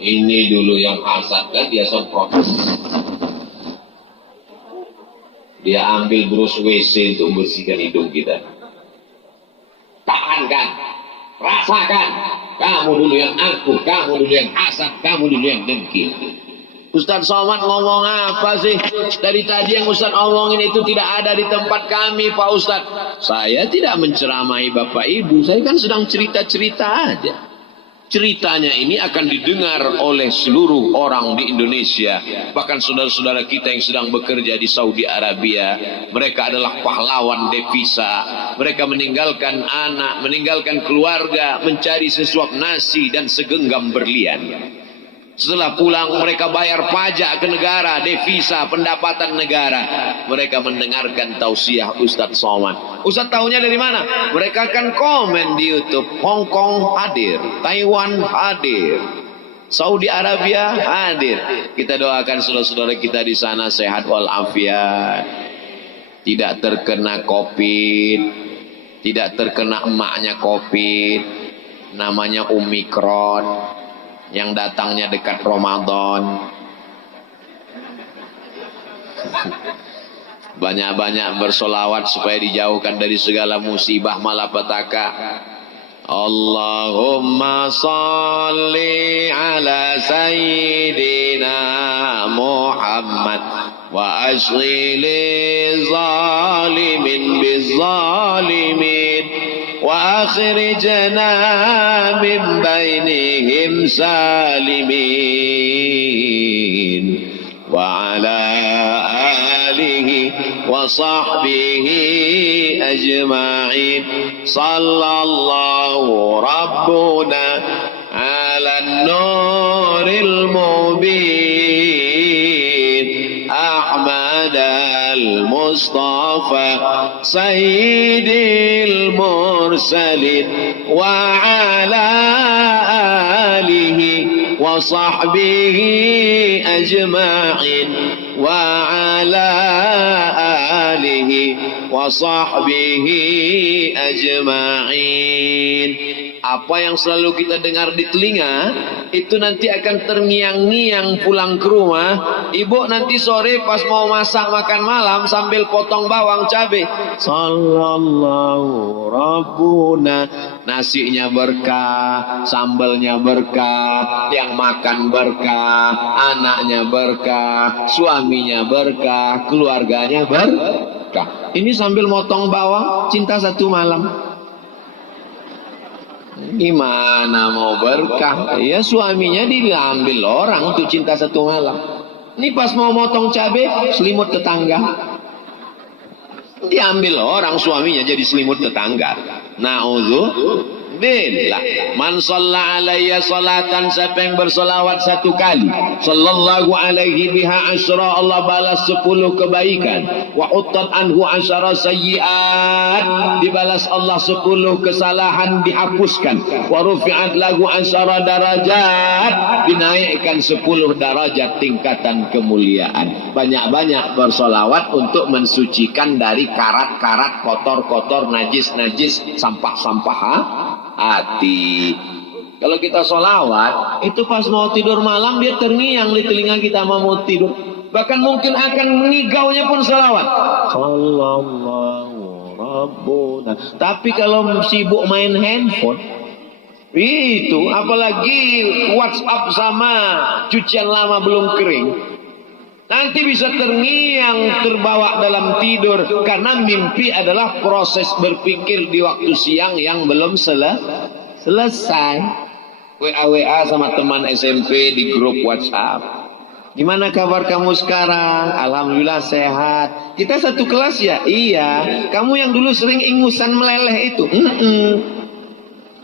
Ini dulu yang hasad kan dia semprot. Dia ambil brus WC untuk membersihkan hidung kita. Tahankan, rasakan. Kamu dulu yang angkuh, kamu dulu yang hasad, kamu dulu yang dengki. Ustaz Somad ngomong apa sih? Dari tadi yang Ustaz omongin itu tidak ada di tempat kami Pak Ustaz. Saya tidak menceramai Bapak Ibu, saya kan sedang cerita-cerita aja. Ceritanya ini akan didengar oleh seluruh orang di Indonesia. Bahkan saudara-saudara kita yang sedang bekerja di Saudi Arabia. Mereka adalah pahlawan devisa. Mereka meninggalkan anak, meninggalkan keluarga, mencari sesuap nasi dan segenggam berlian. Setelah pulang mereka bayar pajak ke negara, devisa, pendapatan negara. Mereka mendengarkan tausiah Ustaz Somad. Ustaz tahunya dari mana? Mereka kan komen di YouTube. Hong Kong hadir, Taiwan hadir, Saudi Arabia hadir. Kita doakan saudara-saudara kita di sana sehat walafiat, tidak terkena COVID, tidak terkena emaknya COVID, namanya Omikron, yang datangnya dekat Ramadan. Banyak-banyak bersolawat supaya dijauhkan dari segala musibah malapetaka. Allahumma salli ala sayyidina Muhammad wa ashghili zalimin bizzalimin wa akhrijna min bainihim salimin wa ala alihi وصحبه أجمعين صلى الله ربنا على النور المبين أحمد المصطفى سيد المرسلين وعلى آله وصحبه أجمعين وعلى آله وصحبه أجمعين. Apa yang selalu kita dengar di telinga itu nanti akan terngiang-ngiang pulang ke rumah. Ibu nanti sore pas mau masak makan malam sambil potong bawang cabai, sallallahu rabbuna, nasinya berkah, sambalnya berkah, yang makan berkah, anaknya berkah, suaminya berkah, keluarganya berkah. Ini sambil motong bawang, cinta satu malam. Gimana mau berkah? Ya suaminya diambil orang untuk cinta satu malam. Ini pas mau motong cabai, selimut tetangga. Diambil orang suaminya jadi selimut tetangga. Na'udzubillah. Man shalla alayya salatan, siapa yang bersolawat satu kali, sallallahu alaihi biha asyra, Allah balas 10 kebaikan. Wa uttat anhu asyara sayyiat, dibalas Allah 10 kesalahan dihapuskan. Wa rufi'at lahu asyara darajat, dinaikkan 10 derajat tingkatan kemuliaan. Banyak-banyak bersolawat untuk mensucikan dari karat-karat, kotor-kotor, najis-najis, sampah-sampah hati. Kalau kita solawat, itu pas mau tidur malam dia terngiang di telinga kita mau tidur. Bahkan mungkin akan mengigaunya pun solawat. Sallallahu rabbuna. Tapi kalau sibuk main handphone, itu apalagi WhatsApp sama cucian lama belum kering, nanti bisa terngiang, terbawa dalam tidur. Karena mimpi adalah proses berpikir di waktu siang yang belum selesai. WA sama teman SMP di grup WhatsApp. Gimana kabar kamu sekarang? Alhamdulillah sehat. Kita satu kelas ya? Iya. Kamu yang dulu sering ingusan meleleh itu?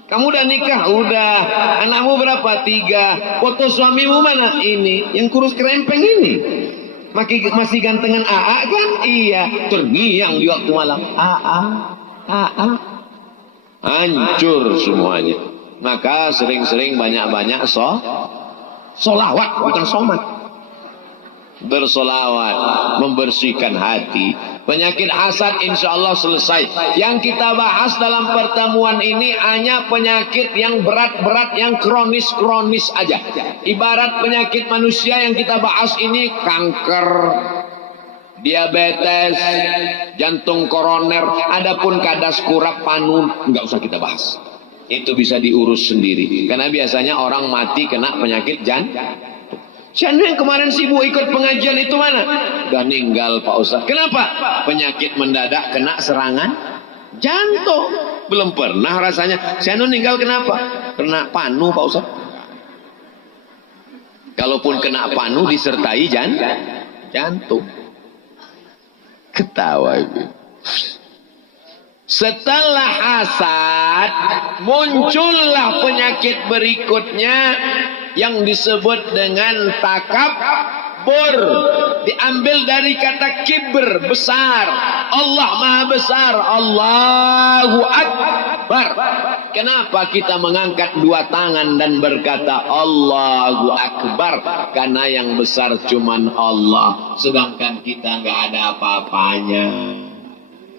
Kamu udah nikah? Udah. Anakmu berapa? 3. Foto suamimu mana? Ini. Yang kurus kerempeng ini. Masih gantengan AA kan? Iya. Terngiang di waktu malam. AA. Hancur semuanya. Maka sering-sering banyak-banyak solawat, bukan somat. Bersolawat, membersihkan hati. Penyakit hasad insya Allah selesai. Yang kita bahas dalam pertemuan ini hanya penyakit yang berat-berat, yang kronis-kronis aja. Ibarat penyakit manusia yang kita bahas ini kanker, diabetes, jantung koroner, adapun kadas kurap panu nggak usah kita bahas. Itu bisa diurus sendiri. Karena biasanya orang mati kena penyakit jantung. Siapa yang kemarin sibuk ikut pengajian itu mana? Udah meninggal Pak Ustaz. Kenapa? Penyakit mendadak kena serangan jantung. Belum pernah rasanya. Siapa meninggal kenapa? Kena panu Pak Ustaz. Kalaupun kena panu disertai jantung. Ketawa itu. Setelah hasad muncullah penyakit berikutnya yang disebut dengan takabur. Diambil dari kata kibr, besar. Allah Maha Besar, Allahu Akbar. Kenapa kita mengangkat 2 tangan dan berkata Allahu Akbar? Karena yang besar cuman Allah, sedangkan kita nggak ada apa-apanya.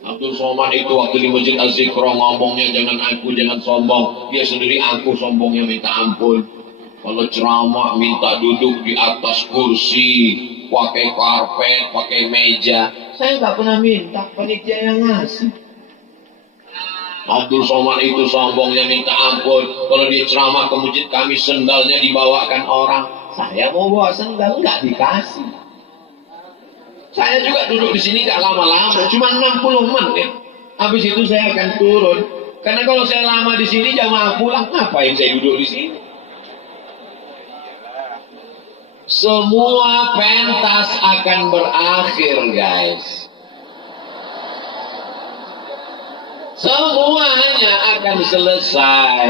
Abdul Somad itu waktu di Masjid Az-Zikra ngomongnya jangan aku, jangan sombong. Dia sendiri aku sombongnya minta ampun. Kalau ceramah minta duduk di atas kursi, pakai karpet, pakai meja. Saya nggak pernah minta, panitia yang ngasih. Abdul Somad itu sombongnya minta ampun. Kalau dia ceramah ke masjid kami sendalnya dibawakan orang. Saya mau bawa sendal nggak dikasih. Saya juga duduk di sini gak lama-lama, cuma 60 menit. Habis itu saya akan turun. Karena kalau saya lama di sini jamaah pulang, ngapain saya duduk di sini? Semua pentas akan berakhir, guys. Semuanya akan selesai.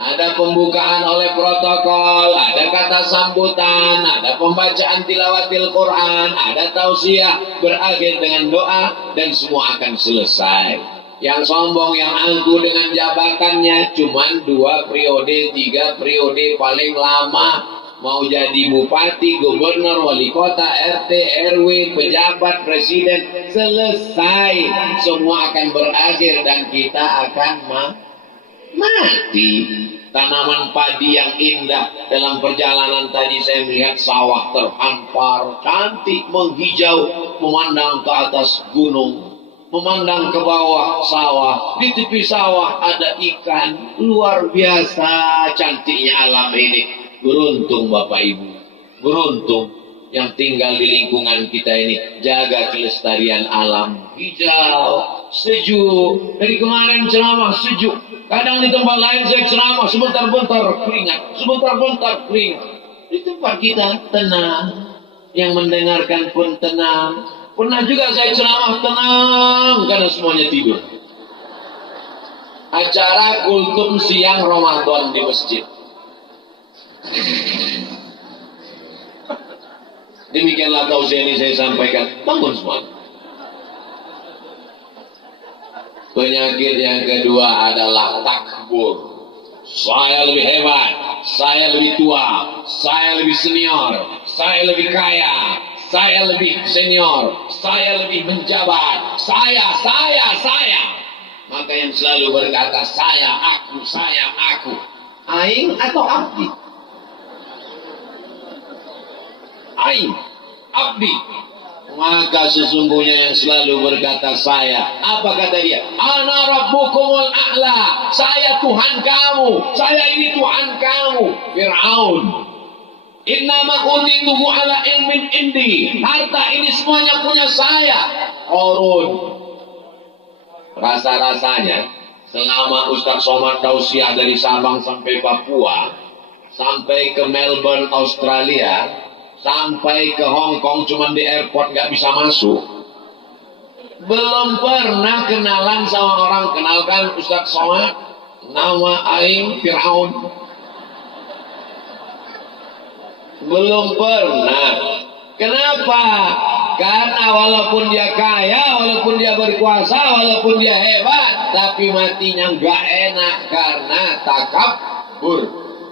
Ada pembukaan oleh protokol, ada kata sambutan, ada pembacaan tilawatil Quran, ada tausiah, berakhir dengan doa, dan semua akan selesai. Yang sombong, yang angkuh dengan jabatannya, cuman 2 periode, 3 periode paling lama. Mau jadi bupati, gubernur, wali kota, RT, RW, pejabat, presiden, selesai. Semua akan berakhir dan kita akan mati. Tanaman padi yang indah. Dalam perjalanan tadi saya melihat sawah terhampar, cantik, menghijau, memandang ke atas gunung, memandang ke bawah sawah. Di tepi sawah ada ikan. Luar biasa cantiknya alam ini. Beruntung Bapak Ibu, beruntung yang tinggal di lingkungan kita ini. Jaga kelestarian alam. Hijau, sejuk. Dari kemarin ceramah sejuk. Kadang di tempat lain saya ceramah, sebentar-bentar keringat, sebentar-bentar keringat. Di tempat kita tenang, yang mendengarkan pun tenang. Pernah juga saya ceramah tenang karena semuanya tidur. Acara kultum siang Ramadan di masjid. Demikianlah tausiah ini saya sampaikan. Bangun semua. Penyakit yang kedua adalah takbur. Saya lebih hebat, saya lebih tua, saya lebih senior, saya lebih kaya, saya lebih senior, saya lebih menjabat, saya. Maka yang selalu berkata saya, aku. Aing atau abdi? Aing, abdi. Maka sesungguhnya yang selalu berkata saya, apa kata dia? Ana rabbukumul a'la. Saya Tuhan kamu. Saya ini Tuhan kamu. Fir'aun. Innama utituhu ala ilmin indi. Harta ini semuanya punya saya. Qarun. Rasa-rasanya selama Ustaz Somad tausiah dari Sabang sampai Papua, sampai ke Melbourne, Australia, sampai ke Hong Kong, cuman di airport nggak bisa masuk. Belum pernah kenalan sama orang. Kenalkan Ustaz Somad, nama aing Fir'aun. Belum pernah. Kenapa? Karena walaupun dia kaya, walaupun dia berkuasa, walaupun dia hebat, tapi matinya nggak enak karena takabur.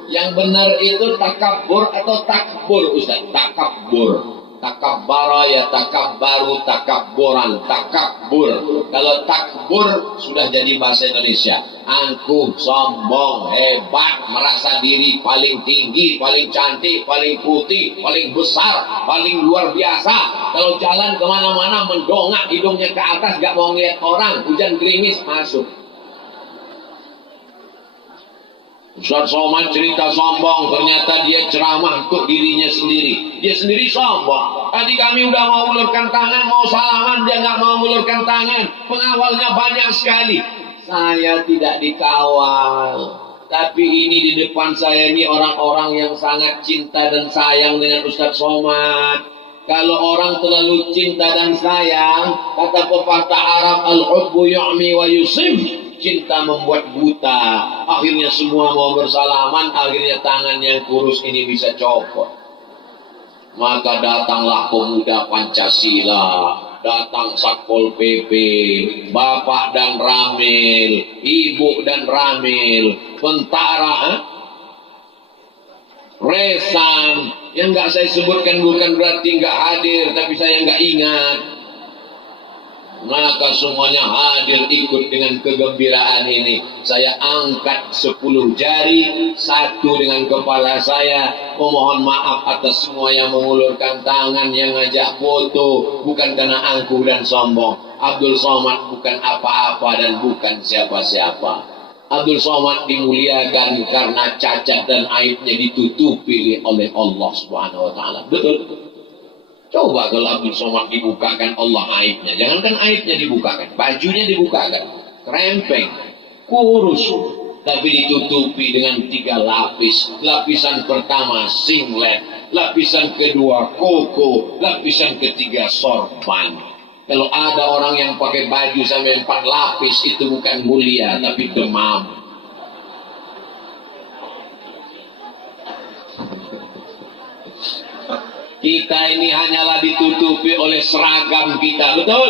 Yang benar itu takabur atau takbur, Ustaz? Takabur. Takabbara ya takabbaru, takabburan, takabur. Kalau takbur sudah jadi bahasa Indonesia. Angkuh, sombong, hebat, merasa diri paling tinggi, paling cantik, paling putih, paling besar, paling luar biasa. Kalau jalan kemana-mana mendongak hidungnya ke atas, gak mau ngeliat orang. Hujan gerimis masuk. Ustaz Somad cerita sombong, ternyata dia ceramah untuk dirinya sendiri. Dia sendiri sombong. Tadi kami udah mau ulurkan tangan, mau salaman, dia nggak mau ulurkan tangan. Pengawalnya banyak sekali. Saya tidak dikawal. Tapi ini di depan saya ini orang-orang yang sangat cinta dan sayang dengan Ustaz Somad. Kalau orang terlalu cinta dan sayang, kata pepatah Arab, al-hubbu yu'mi wa yusim. Cinta membuat buta. Akhirnya semua mau bersalaman, akhirnya tangan yang kurus ini bisa copot. Maka datanglah pemuda Pancasila, datang Satpol PP, Bapak dan Ramil, Ibu dan Ramil, tentara, Resan, yang nggak saya sebutkan bukan berarti nggak hadir, tapi saya nggak ingat. Maka semuanya hadir ikut dengan kegembiraan ini. Saya angkat 10 jari, satu dengan kepala saya, memohon maaf atas semua yang mengulurkan tangan, yang ngajak foto, bukan karena angkuh dan sombong. Abdul Somad bukan apa-apa dan bukan siapa-siapa. Abdul Somad dimuliakan karena cacat dan aibnya ditutupi oleh Allah Subhanahu wa taala. Betul? Coba kalau Abdul Somad dibukakan Allah aibnya. Jangankan aibnya dibukakan, bajunya dibukakan, krempeng, kurus, tapi ditutupi dengan 3 lapis. Lapisan pertama singlet, lapisan kedua koko, lapisan ketiga sorban. Kalau ada orang yang pakai baju sampai 4 lapis, itu bukan mulia, tapi demam. Kita ini hanyalah ditutupi oleh seragam kita, betul?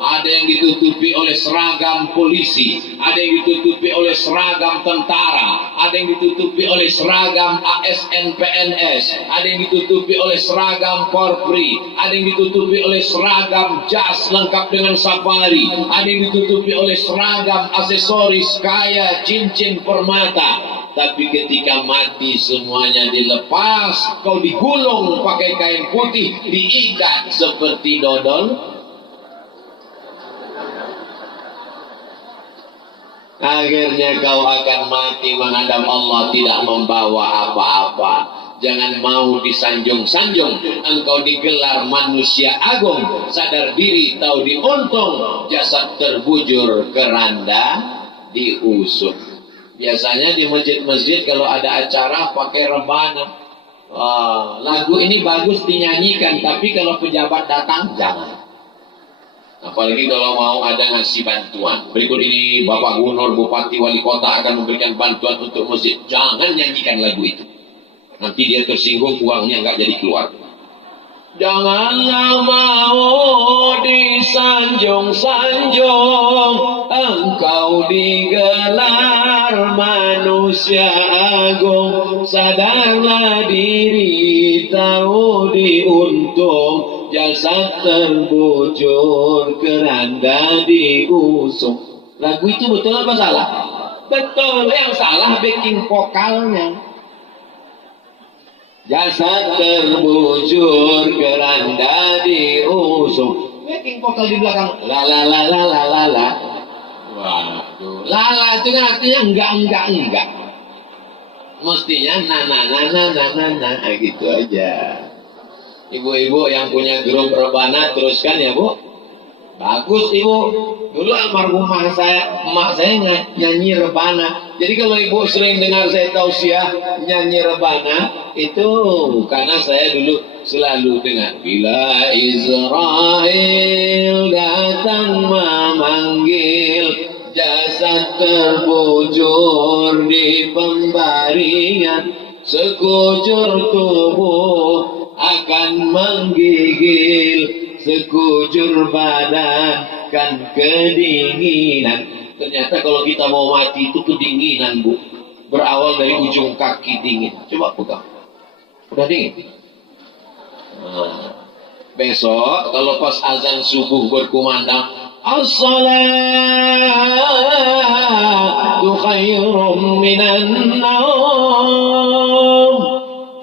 Ada yang ditutupi oleh seragam polisi, ada yang ditutupi oleh seragam tentara, ada yang ditutupi oleh seragam ASN PNS, ada yang ditutupi oleh seragam Polri, ada yang ditutupi oleh seragam jas lengkap dengan safari, ada yang ditutupi oleh seragam aksesoris kaya cincin permata. Tapi ketika mati semuanya dilepas, kau digulung pakai kain putih, diikat seperti dodol. Akhirnya kau akan mati menghadap Allah tidak membawa apa-apa. Jangan mau disanjung-sanjung. Engkau digelar manusia agung, sadar diri tahu diuntung, jasad terbujur keranda diusung. Biasanya di masjid-masjid kalau ada acara pakai rebana. Lagu ini bagus dinyanyikan, tapi kalau pejabat datang jangan. Apalagi kalau mau ada ngasih bantuan. Berikut ini Bapak Gubernur, Bupati, Wali Kota akan memberikan bantuan untuk masjid. Jangan nyanyikan lagu itu. Nanti dia tersinggung, uangnya nggak jadi keluar. Janganlah mau disanjung-sanjung, engkau digelar manusia agung. Sadarlah diri tahu diuntung, jasad terbujur keranda diusung. Lagu itu betul apa salah? Betul, yang salah backing vokalnya. Jasad terbujur keranda diusung. Backing vokal di belakang. La la la la la la la. Waduh, la la itu kan artinya enggak. Mestinya na gitu aja. Ibu-ibu yang punya grup rebana teruskan ya Bu. Bagus Ibu. Dulu almarhumah saya, emak saya nyanyi rebana. Jadi kalau Ibu sering dengar saya tausiah nyanyi rebana, itu karena saya dulu selalu dengar. Bila Israel datang memanggil, jasad terbujur di pembaringan, sekujur tubuh akan menggigil, sekujur badan kan kedinginan. Ternyata kalau kita mau mati itu kedinginan Bu. Berawal dari ujung kaki dingin. Coba pegang. Udah dingin. Besok kalau pas azan subuh berkumandang, as-salatu khairum minan naum.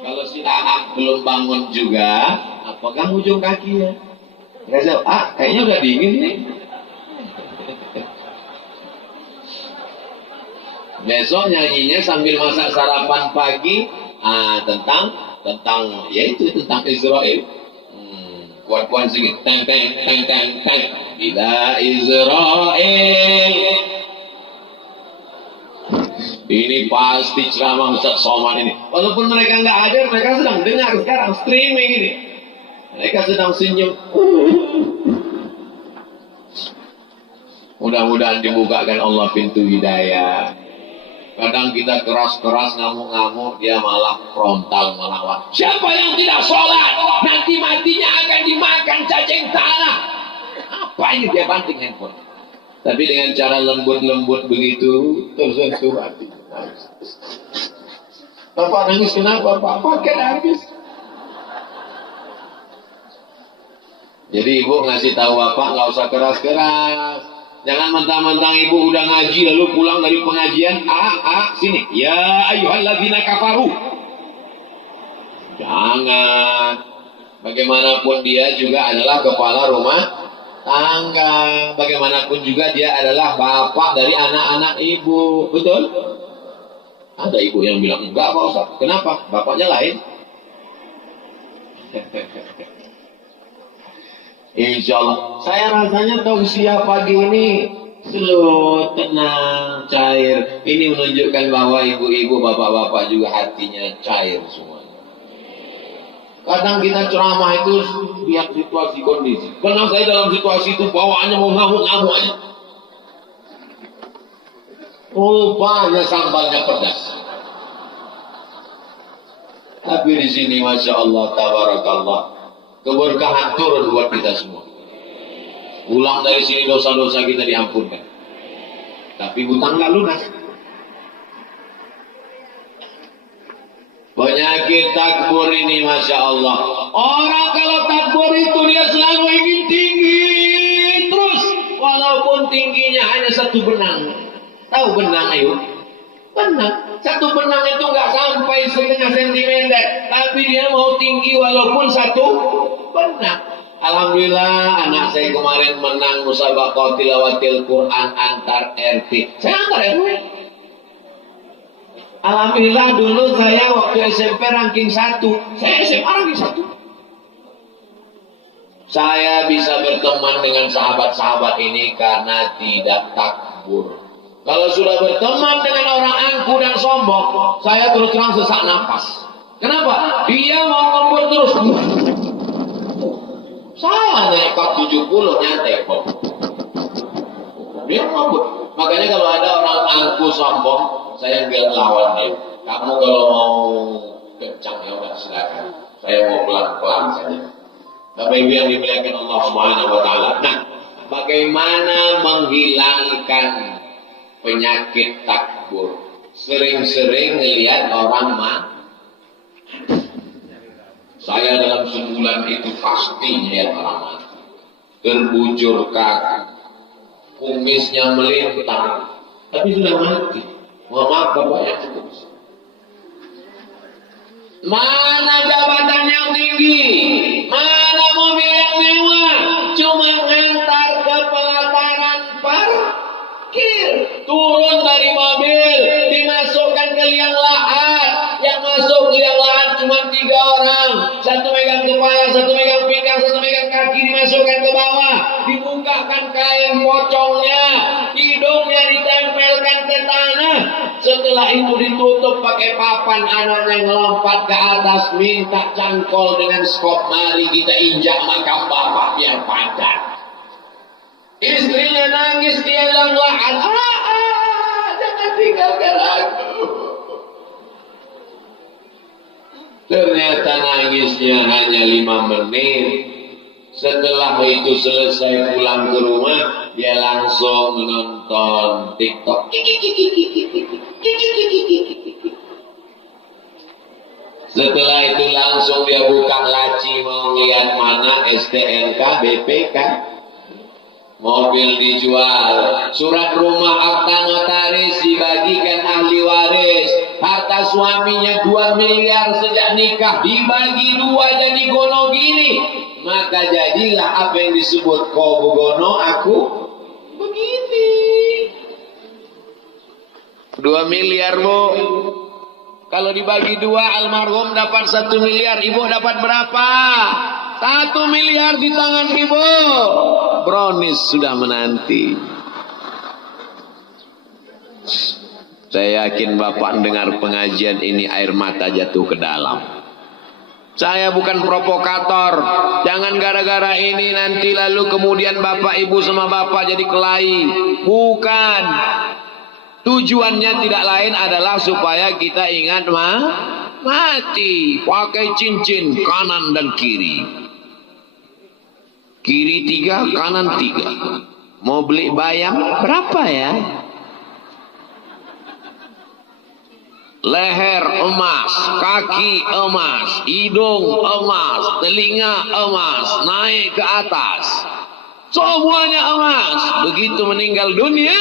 Kalau si belum bangun juga, pegang ujung kakinya. Nggak tahu, kayaknya udah dingin nih. Besok nyanyinya sambil masak sarapan pagi, tentang yaitu tentang Israel. Kuat-kuat sedikit, teng. Bila Israel. Ini pasti ceramah Ustaz Somad ini. Walaupun mereka nggak ada, mereka sedang dengar sekarang streaming ini. Mereka sedang senyum. Mudah-mudahan dibukakan Allah pintu hidayah. Kadang kita keras-keras ngamuk-ngamuk, dia malah frontal melawan. Siapa yang tidak sholat, nanti matinya akan dimakan cacing tanah. Apa ini dia banting handphone? Tapi dengan cara lembut-lembut begitu, tersentuh hati. Bapak nangis kenapa? Bapak kan habis. Jadi ibu ngasih tahu bapak nggak usah keras-keras. Jangan mentang-mentang ibu udah ngaji lalu pulang dari pengajian, sini. Ya ayyuhalladzina kafaru. Jangan. Bagaimanapun dia juga adalah kepala rumah tangga. Bagaimanapun juga dia adalah bapak dari anak-anak ibu. Betul? Ada ibu yang bilang, enggak Pak Ustaz. Kenapa? Bapaknya lain. Insya Allah. Saya rasanya tausiah pagi ini slow, tenang, cair. Ini menunjukkan bahwa ibu-ibu, bapak-bapak juga hatinya cair semuanya. Kadang kita ceramah itu lihat situasi kondisi. Pernah saya dalam situasi itu bawaannya mau ngamuk-ngamuk aja. Rupanya sambalnya pedas. Tapi di sini masya Allah, tabarakallah, keberkahan turun buat kita semua. Pulang dari sini dosa-dosa kita diampunkan. Tapi hutang nggak lunas. Penyakit takbur ini masya Allah. Orang kalau takbur itu dia selalu ingin tinggi terus, walaupun tingginya hanya satu benang. Tahu benang ayo? Benang. Satu benang itu nggak sampai setengah sentimeter, tapi dia mau tinggi walaupun satu benang. Alhamdulillah anak saya kemarin menang musabaqah tilawatil Quran antar RT. Saya antar RT. Alhamdulillah dulu saya waktu SMP ranking 1. Saya SMA ranking 1. Saya bisa berteman dengan sahabat-sahabat ini karena tidak takbur. Kalau sudah berteman dengan orang angku dan sombong, saya terus terang sesak nafas. Kenapa? Dia mau ngembur terus. Saya naik 470 nyantai kok. Dia ngembur. Makanya kalau ada orang angku sombong, saya bilang lawan dia. Kamu kalau mau kencang ya udah silakan. Saya mau pelan-pelan saja. Bapak Ibu yang dimuliakan Allah Subhanahu wa taala. Nah, bagaimana menghilangkan penyakit takbur? Sering-sering melihat orang saya dalam sebulan itu pasti melihat orang mati. Terbujur kaki, kumisnya melintang, tapi sudah mati. Mohon maaf Bapak yang cukup. Mana jabatan yang tinggi? Mana mobil yang mewah? Cuma ngantar ke pelataran parkir. Turun dari mobil, dimasukkan ke liang lahat. Yang masuk ke liang lahat cuma 3 orang. Satu megang kepala, satu megang pinggang, satu megang kaki, dimasukkan ke bawah. Dibukakan kain pocongnya, hidungnya ditempelkan ke tanah. Setelah itu ditutup pakai papan, anaknya ngelompat ke atas minta cangkol dengan skop. Mari kita injak makam bapak biar padat. Istrinya nangis, dia bilang lahan, jangan tinggalkan aku. Ternyata nangisnya hanya 5 menit. Setelah itu selesai pulang ke rumah, dia langsung menonton TikTok. Setelah itu langsung dia buka laci mau lihat mana STNK, BPK. Mobil dijual, surat rumah akta notaris dibagikan ahli waris, harta suaminya 2 miliar sejak nikah dibagi 2 jadi gono gini. Maka jadilah apa yang disebut kau bugono aku begini. 2 miliar Bu, kalau dibagi 2 almarhum dapat 1 miliar, ibu dapat berapa? 1 miliar di tangan ibu. Brownies sudah menanti. Saya yakin Bapak dengar pengajian ini air mata jatuh ke dalam. Saya bukan provokator. Jangan gara-gara ini nanti lalu kemudian Bapak Ibu sama Bapak jadi kelahi. Bukan. Tujuannya tidak lain adalah supaya kita ingat mati. Pakai cincin kanan dan kiri. Kiri 3, kanan 3. Mau beli bayam berapa ya? Leher emas, kaki emas, hidung emas, telinga emas, naik ke atas. Semuanya emas. Begitu meninggal dunia,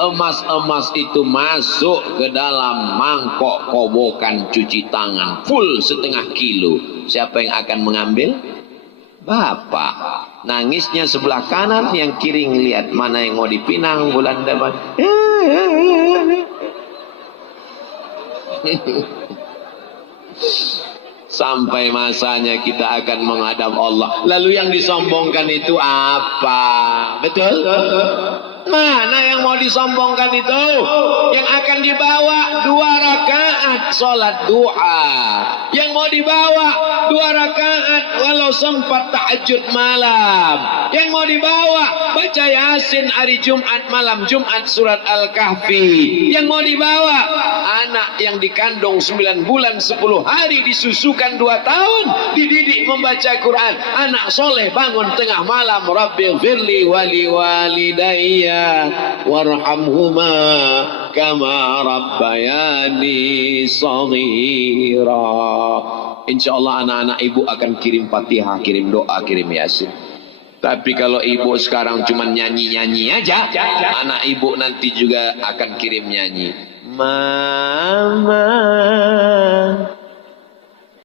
emas-emas itu masuk ke dalam mangkok kobokan cuci tangan full 1/2 kilo. Siapa yang akan mengambil? Bapak. Nangisnya sebelah kanan, yang kiri ngelihat mana yang mau dipinang bulan depan. Sampai masanya kita akan menghadap Allah. Lalu yang disombongkan itu apa? Betul? Mana yang mau disombongkan itu? Yang akan dibawa 2 rakaat sholat duha. Yang mau dibawa 2 rakaat walau sempat tahajud malam. Yang mau dibawa baca Yasin hari Jumat malam, Jumat surat Al-Kahfi. Yang mau dibawa anak yang dikandung 9 bulan 10 hari, disusukan 2 tahun, dididik membaca Quran. Anak soleh bangun tengah malam, Rabbighfirli wali walidayya warhamhuma kama rabbayani shaghira. Insyaallah anak-anak ibu akan kirim Fatihah, kirim doa, kirim Yasin. Tapi kalau ibu sekarang cuma nyanyi-nyanyi aja, anak ibu nanti juga akan kirim nyanyi. Mama